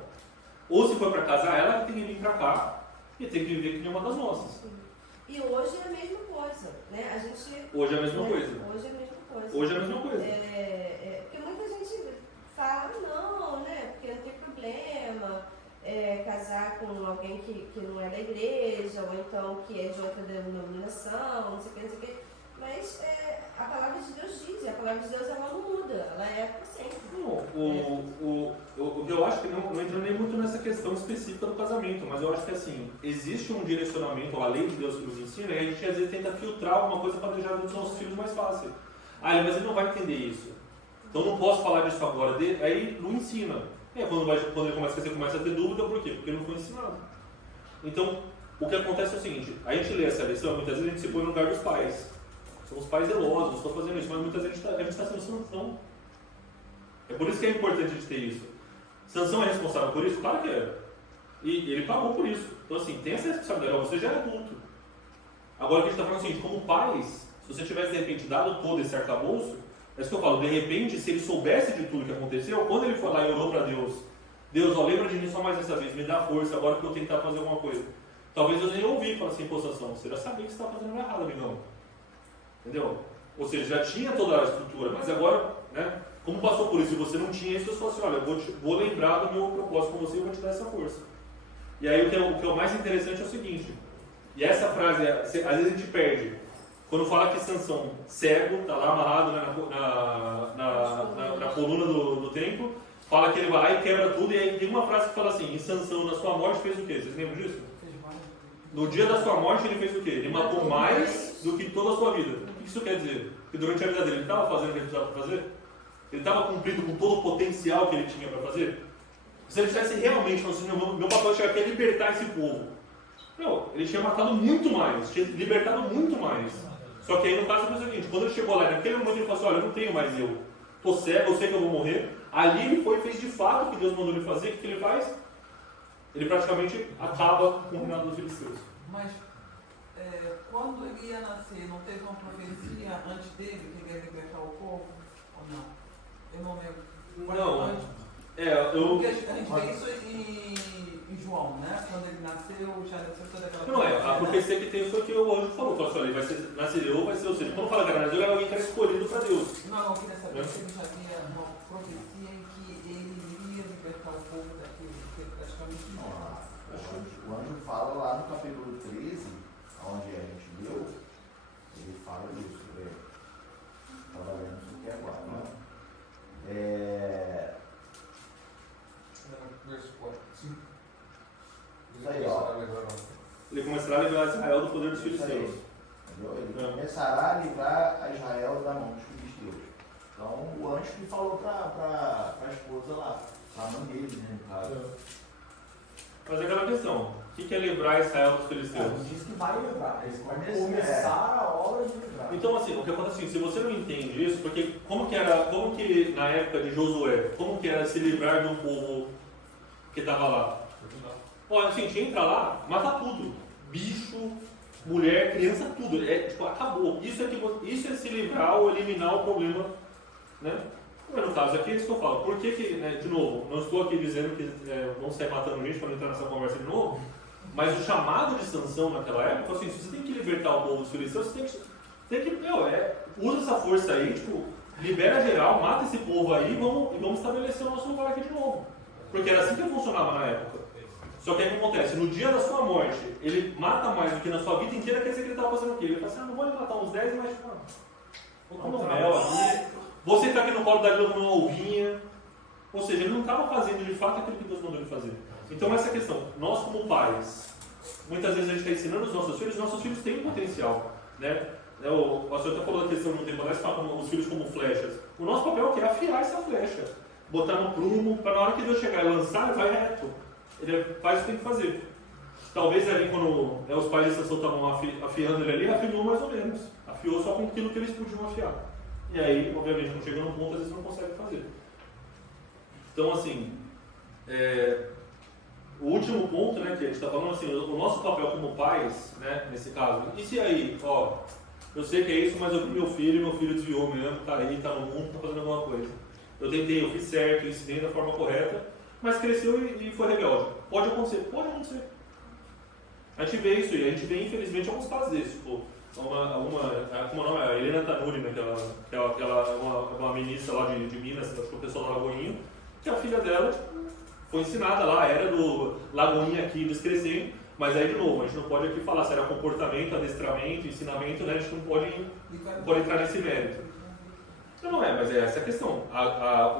Ou se for para casar, ela que tem que vir para cá e tem que viver que nem uma das nossas. Sim. E hoje é a mesma coisa, né? Hoje é a mesma coisa. Hoje é a mesma coisa. Hoje é a mesma coisa. Porque muita gente fala, não, né? Porque não tem problema casar com alguém que não é da igreja, ou então que é de outra denominação, não sei o que, não sei o que. Mas a palavra de Deus diz, a palavra de Deus ela não muda, ela é para sempre. O que eu acho que não entra nem muito nessa questão específica do casamento, mas eu acho que assim, existe um direcionamento, a lei de Deus que nos ensina, e a gente às vezes tenta filtrar alguma coisa para deixar os nossos filhos mais fácil. Mas ele não vai entender isso. Então não posso falar disso agora, aí não ensina. Quando ele começa a crescer, começa a ter dúvida, por quê? Porque não foi ensinado. Então, o que acontece é o seguinte, a gente lê essa lição, muitas vezes a gente se põe no lugar dos pais. São os pais zelosos, não estou fazendo isso, mas muitas vezes a gente está sendo Sansão. É por isso que é importante a gente ter isso. Sansão é responsável por isso? Claro que é. E ele pagou por isso. Então assim, tem essa responsabilidade, você já é adulto. Agora que a gente está falando assim, como pais, se você tivesse de repente dado todo esse arcabouço, é isso que eu falo, de repente, se ele soubesse de tudo que aconteceu, quando ele foi lá e orou para Deus, lembra de mim só mais essa vez, me dá força agora que eu tentar fazer alguma coisa. Talvez Deus nem ouvir e falar assim, pô, Sansão, você já sabia que você está fazendo errado, amigão. Entendeu? Ou seja, já tinha toda a estrutura, mas agora, né, como passou por isso e você não tinha isso, eu falei assim, olha, eu vou lembrar do meu propósito com você e eu vou te dar essa força. E aí o que é o mais interessante é o seguinte, e essa frase, às vezes a gente perde, Quando fala que Sansão, cego, está lá amarrado, né, na coluna do templo, fala que ele vai lá e quebra tudo, e aí tem uma frase que fala assim, e Sansão na sua morte fez o quê? Vocês lembram disso? No dia da sua morte ele fez o quê? Ele matou mais do que toda a sua vida. O que isso quer dizer? Que durante a vida dele ele estava fazendo o que ele precisava fazer? Ele estava cumprindo com todo o potencial que ele tinha para fazer? Se ele tivesse realmente falando assim, meu papel chega aqui é libertar esse povo. Não, ele tinha matado muito mais, tinha libertado muito mais. Só que aí no caso foi o seguinte, quando ele chegou lá, naquele momento ele falou assim, olha, eu não tenho mais eu. Estou cego, eu sei que eu vou morrer. Ali ele foi e fez de fato o que Deus mandou ele fazer. O que ele faz? Ele praticamente acaba com o reinado dos filisteus. Mas quando ele ia nascer, não teve uma profecia antes dele que ele ia libertar o povo? Ou não? Eu não lembro. Não. Porque a gente vê isso em João, né? Quando ele nasceu, já nasceu toda aquela Não é, a profecia que tem foi que o anjo falou assim, olha, ele vai ser nasceu, vai ser o seja. Quando fala que era nasceu, é alguém que era escolhido para Deus. Não, eu queria saber se ele já tinha uma profecia em que ele iria libertar o povo daquilo, porque praticamente não. O anjo fala lá no capítulo 13, onde a gente leu, ele fala disso. Estava lendo isso aqui agora. Verso 45. Isso aí, ó. Ele começará a livrar Israel do poder dos Isso aí. filisteus. Entendeu? Ele começará a livrar a Israel da mão dos filisteus. Então, o anjo que falou para a esposa lá, a mãe dele, né, no caso. Mas é aquela questão, o que é livrar Israel dos filisteus? Ele disse que vai livrar, ele vai Começa, começar a obra de livrar. Então, assim, o que acontece é assim, se você não entende isso, porque como que na época de Josué, como que era se livrar do povo que estava lá? Olha, assim, a gente entra lá, mata tudo. Bicho, mulher, criança, tudo. Tipo, acabou. Isso é se livrar ou eliminar o problema, né? Mas no caso aqui é isso que eu falo. Por que né, de novo, não estou aqui dizendo que vão sair matando gente para não entrar nessa conversa de novo, mas o chamado de Sansão naquela época, assim, se você tem que libertar o povo dos filisteus, você tem que usa essa força aí, tipo, libera geral, mata esse povo aí e vamos estabelecer o nosso lugar aqui de novo. Porque era assim que funcionava na época. Só que aí o que acontece? No dia da sua morte, ele mata mais do que na sua vida inteira, quer dizer que ele estava fazendo o quê? Ele fala assim, não vou matar uns 10, mas vou comer mel aqui. Você está aqui no colo da Vila como uma ovinha. Ou seja, ele não estava fazendo de fato aquilo que Deus mandou ele fazer. Então essa questão, nós como pais, muitas vezes a gente está ensinando os nossos filhos têm um potencial. Né? O pastor até falou da questão de um tempo atrás, os filhos como flechas. O nosso papel é afiar essa flecha, botar no prumo, para na hora que Deus chegar e lançar, ele vai reto. Ele faz o que tem que fazer. Talvez ali quando os pais de Sansão estavam afiando ele ali, afinou mais ou menos. Afiou só com aquilo que eles podiam afiar. E aí, obviamente, quando chega num ponto, às vezes não consegue fazer. Então, assim, o último ponto, né, que a gente está falando, assim, o nosso papel como pais, né, nesse caso, e se aí, ó, eu sei que é isso, mas eu vi meu filho desviou mesmo, tá aí, tá no mundo, tá fazendo alguma coisa. Eu tentei, eu fiz certo, eu ensinei da forma correta, mas cresceu e foi rebelde. Pode acontecer, pode acontecer. A gente vê isso e a gente vê, infelizmente, alguns casos desses. Como o nome é? A Helena Tanuri, né, uma ministra lá de Minas, acho que o pessoal da Lagoinha, que a filha dela foi ensinada lá, era do Lagoinha aqui, eles crescendo, mas aí de novo, a gente não pode aqui falar se era comportamento, adestramento, ensinamento, né, a gente não pode entrar nesse mérito. Não é, mas é essa a questão.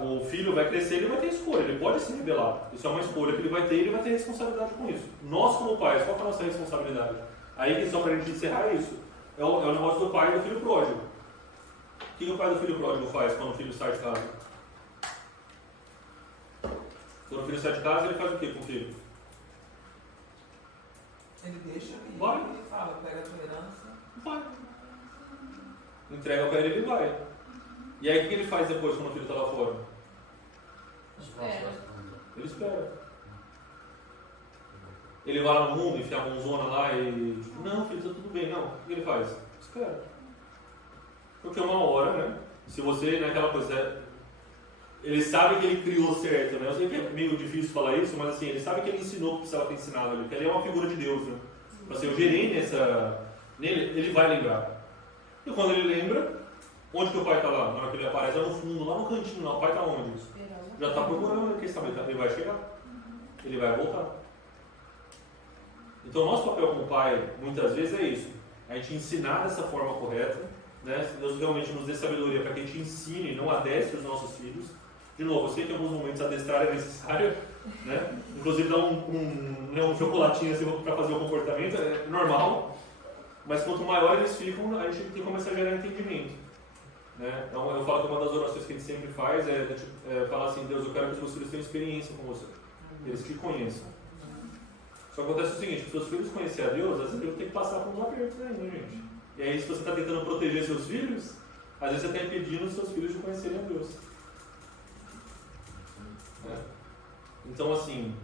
O filho vai crescer, ele vai ter escolha, ele pode se rebelar. Isso é uma escolha que ele vai ter e ele vai ter responsabilidade com isso. Nós, como pais, qual é a nossa responsabilidade? Aí que só para a gente encerrar é isso. É o negócio do pai e do filho pródigo. O que o pai do filho pródigo faz quando o filho sai de casa? Quando o filho sai de casa, ele faz o que com o filho? Ele deixa e Vai. ele fala, pega a tua herança. Vai. Entrega para ele e vai. E aí o que ele faz depois quando o filho está lá fora? Ele espera. Ele vai lá no mundo, enfia a mãozona lá e... Não, filho, está tudo bem. Não. O que ele faz? Espera. Porque uma hora, né? Se você, naquela coisa... Ele sabe que ele criou certo, né? Eu sei que é meio difícil falar isso, mas assim, ele sabe que ele ensinou o que precisava ter ensinado ali. Que ele é uma figura de Deus, né? Então, assim, eu gerei nele, ele vai lembrar. E quando ele lembra... Onde que o pai está lá? Na hora que ele aparece, é no fundo, lá no cantinho, lá. O pai está onde? Já está procurando, quem sabe ele vai chegar. Ele vai voltar. Então, o nosso papel como pai, muitas vezes, é isso. a gente ensinar dessa forma correta, né? Se Deus realmente nos dê sabedoria para que a gente ensine, não adestre os nossos filhos. De novo, eu sei que em alguns momentos adestrar é necessário, né? Inclusive dar um chocolatinho assim para fazer o comportamento, é normal. Mas quanto maior eles ficam, a gente tem que começar a gerar entendimento. Né? Então eu falo que uma das orações que a gente sempre faz é falar assim: Deus, eu quero que os meus filhos tenham experiência com você. Eles te conheçam. Só acontece o seguinte: se seus filhos conhecerem a Deus, às vezes ele tem que passar por uns apertos ainda, gente. E aí, se você está tentando proteger seus filhos, às vezes você está impedindo os seus filhos de conhecerem a Deus. Então, assim,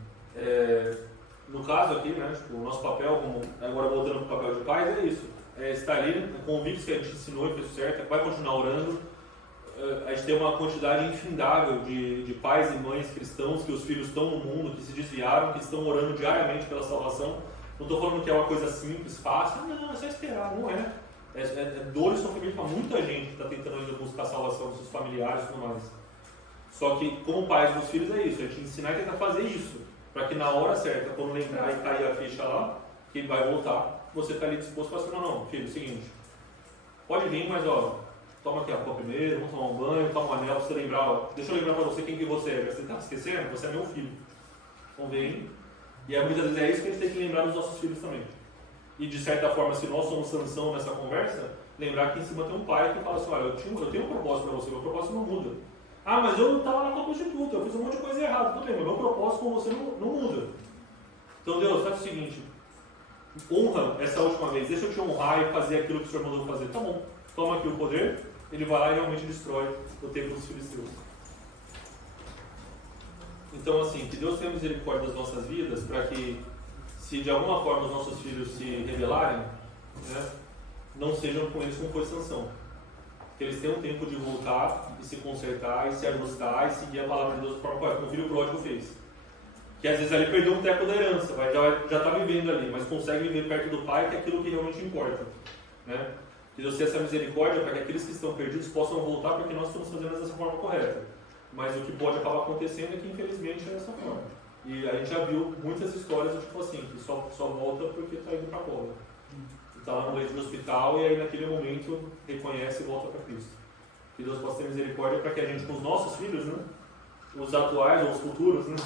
no caso aqui, né, tipo, o nosso papel, agora voltando para o papel de pais, é isso. É estar ali, convictos que a gente ensinou e fez certo, vai continuar orando. A gente tem uma quantidade infindável de pais e mães cristãos que os filhos estão no mundo, que se desviaram, que estão orando diariamente pela salvação. Não estou falando que é uma coisa simples, fácil, não, é só esperar, não é. É dor e sofrimento para muita gente que está tentando ainda buscar a salvação dos seus familiares e tudo mais. Só que, como pais dos filhos, é isso, a gente ensinar e tentar fazer isso, para que na hora certa, quando lembrar e cair a ficha lá, que ele vai voltar, você está ali disposto para falar: não, filho, é o seguinte, pode vir, mas ó, toma aqui a copa primeiro, vamos tomar um banho, toma um anel, pra você lembrar, ó, deixa eu lembrar para você quem que você é, você está esquecendo? Você é meu filho. Então vem, e muitas vezes é isso que a gente tem que lembrar dos nossos filhos também. E de certa forma, se nós somos Sansão nessa conversa, lembrar que em cima tem um pai que fala assim: olha, eu tenho um propósito para você, meu propósito não muda. Ah, mas eu estava lá com a prostituta, eu fiz um monte de coisa errada, tudo bem, mas meu propósito com você não muda. Então Deus, faz o seguinte, honra essa última vez, deixa eu te honrar e fazer aquilo que o Senhor mandou fazer. Tá bom, toma aqui o poder, ele vai lá e realmente destrói o templo dos filisteus. Então assim, que Deus tenha misericórdia das nossas vidas, para que, se de alguma forma os nossos filhos se rebelarem, né, não sejam com eles como foi Sansão. Que eles tenham tempo de voltar e se consertar e se ajustar e seguir a palavra de Deus de forma correta, como o filho pródigo fez. Que às vezes ali perdeu um teco da herança, já está vivendo ali, mas consegue viver perto do pai, que é aquilo que realmente importa. Né? Que Deus tenha essa misericórdia para que aqueles que estão perdidos possam voltar, porque nós estamos fazendo dessa forma correta. Mas o que pode acabar acontecendo é que infelizmente é dessa forma. E a gente já viu muitas histórias do tipo assim, que só volta porque está indo para a cova. Está lá no leito do hospital e aí naquele momento reconhece e volta para Cristo. Que Deus possa ter misericórdia para que a gente, com os nossos filhos, né, os atuais ou os futuros, né,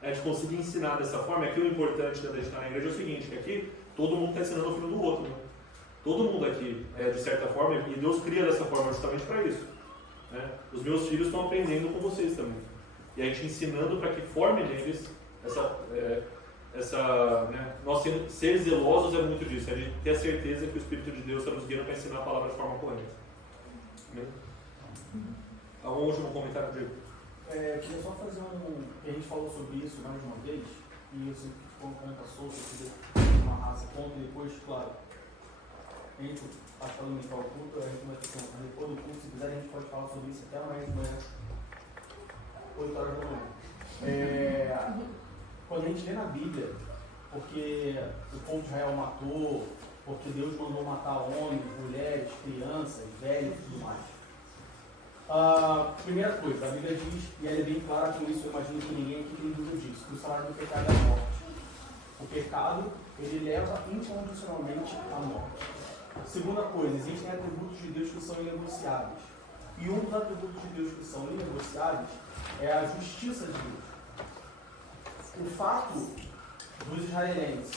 a gente consiga ensinar dessa forma. Aqui o importante da gente estar na igreja é o seguinte, que aqui todo mundo está ensinando o filho do outro. Né? Todo mundo aqui, de certa forma, e Deus cria dessa forma justamente para isso. Né? Os meus filhos estão aprendendo com vocês também. E a gente ensinando para que forme neles né, nós ser zelosos é muito disso, é de ter a certeza que o Espírito de Deus está nos guiando para ensinar a palavra de forma correta. Algum último comentário, Diego? Queria só fazer que a gente falou sobre isso mais uma vez, e isso ficou com a solta, uma raça ponto, e depois, claro, a gente está falando em qual culto, a gente vai ter que, depois do culto, se quiser, a gente pode falar sobre isso até amanhã de manhã, 8 horas da manhã. Quando a gente lê na Bíblia, porque o povo de Israel matou, porque Deus mandou matar homens, mulheres, crianças, velhos e tudo mais. Primeira coisa, a Bíblia diz, e ela é bem clara com isso, eu imagino que ninguém aqui tem dúvida disso, que o salário do pecado é a morte. O pecado, ele leva incondicionalmente à morte. Segunda coisa, existem atributos de Deus que são inegociáveis. E um dos atributos de Deus que são inegociáveis é a justiça de Deus. O fato dos israelitas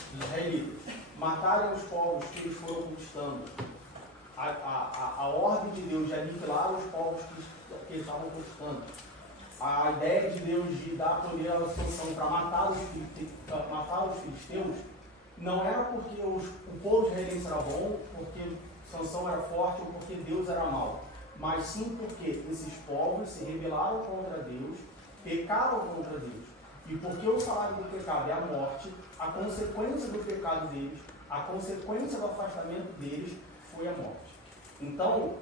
matarem os povos que eles foram conquistando, a ordem de Deus de aniquilar os povos que eles estavam conquistando, a ideia de Deus de dar poder à Sansão para matar os filisteus, não era porque o povo israelense era bom, porque Sansão era forte ou porque Deus era mau, mas sim porque esses povos se rebelaram contra Deus, pecaram contra Deus. E porque o salário do pecado é a morte, a consequência do pecado deles, a consequência do afastamento deles foi a morte. Então,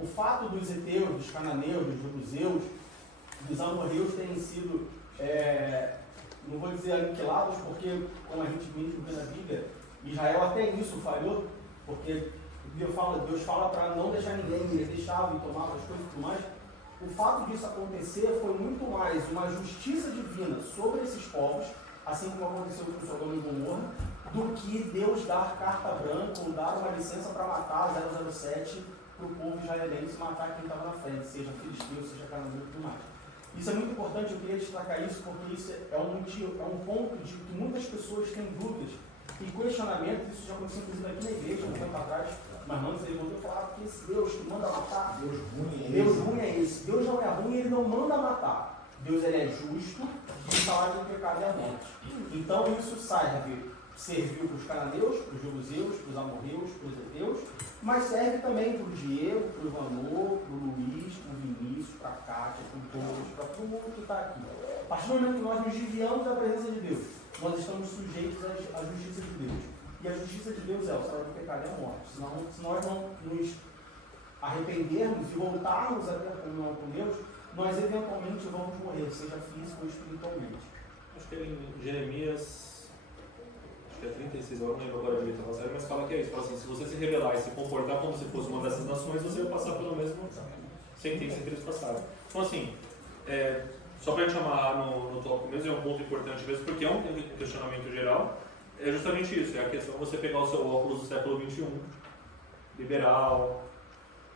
o fato dos heteus, dos cananeus, dos jebuseus, dos amorreus terem sido, não vou dizer aniquilados, porque, como a gente mesmo vê na Bíblia, Israel até isso falhou, porque Deus fala para não deixar ninguém, eles deixavam e tomavam as coisas e tudo mais. O fato disso acontecer foi muito mais uma justiça divina sobre esses povos, assim como aconteceu com Sodoma e Gomorra, do que Deus dar carta branca ou dar uma licença para matar 007 para o povo israelense matar quem estava na frente, seja filisteu, seja cananeu e tudo mais. Isso é muito importante, eu queria destacar isso porque isso é um ponto de que muitas pessoas têm dúvidas e questionamentos. Isso já aconteceu inclusive aqui na igreja, um tempo atrás. Mas não sei, eu falar que esse Deus que manda matar, Deus ruim é Deus esse. ruim é esse. Deus não é ruim, ele não manda matar. Deus ele é justo e o salário do pecado é a morte. Então isso serviu para os cananeus, para os jebuseus, para os amorreus, para os heteus, mas serve também para o Diego, para o Ivanô, para o Luiz, para o Vinícius, para a Kátia, para o Douglas, para todo mundo que está aqui. A partir do momento que nós nos desviamos da presença de Deus, nós estamos sujeitos à justiça de Deus. E a justiça de Deus é o salário do pecado e a morte. Se nós não nos arrependermos e voltarmos a ter a comunhão com Deus, nós eventualmente vamos morrer, seja físico ou espiritualmente. Acho que em Jeremias, acho que é 36, eu não lembro agora direito a passagem, mas fala que é isso. Fala assim, se você se rebelar e se comportar como se fosse uma dessas nações, você vai passar pelo mesmo sentença que eles passaram. Então assim, só para a gente amarrar no tópico mesmo, é um ponto importante mesmo, porque é um questionamento geral, é justamente isso, é a questão de você pegar o seu óculos do século XXI, liberal,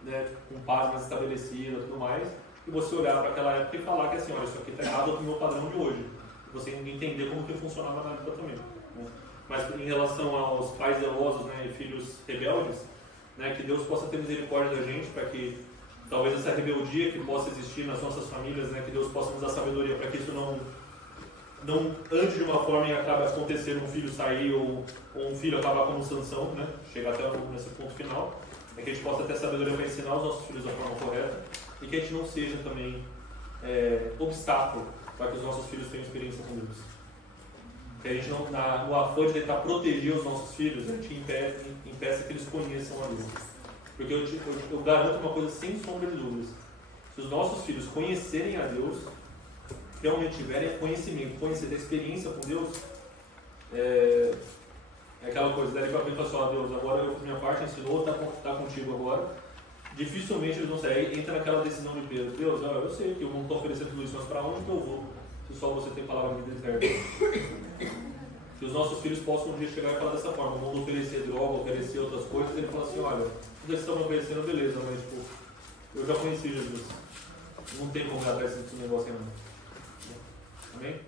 né, com paz mais estabelecida e tudo mais, e você olhar para aquela época e falar que assim, olha, isso aqui está errado do meu padrão de hoje. E você entender como que funcionava na época também. Né? Mas em relação aos pais zelosos, né, e filhos rebeldes, né, que Deus possa ter misericórdia da gente para que talvez essa rebeldia que possa existir nas nossas famílias, né, que Deus possa nos dar sabedoria para que isso não ande de uma forma e acabe acontecendo um filho sair ou um filho acabar como Sansão, né, chegar até nesse ponto final, é que a gente possa ter sabedoria para ensinar os nossos filhos da forma correta e que a gente não seja também obstáculo para que os nossos filhos tenham experiência com Deus. Que a gente não, no afã de tentar proteger os nossos filhos, a gente impeça que eles conheçam a Deus. Porque eu garanto uma coisa sem sombra de dúvidas. Se os nossos filhos conhecerem a Deus, realmente tiverem conhecimento, conhecer da experiência com Deus, é aquela coisa, daí para ver só, Deus, agora eu, minha parte ensinou, está contigo agora. Dificilmente eles vão sair, entra naquela decisão de Pedro, Deus, eu sei que eu não estou oferecendo tudo isso, mas para onde que eu vou? Se só você tem palavra de vida eterna. Que os nossos filhos possam um dia chegar e falar dessa forma, não oferecer droga, oferecer outras coisas, e ele fala assim, olha, vocês estão me oferecendo, beleza, mas tipo, eu já conheci Jesus. Não tem como dar esse negócio aí não. Amém?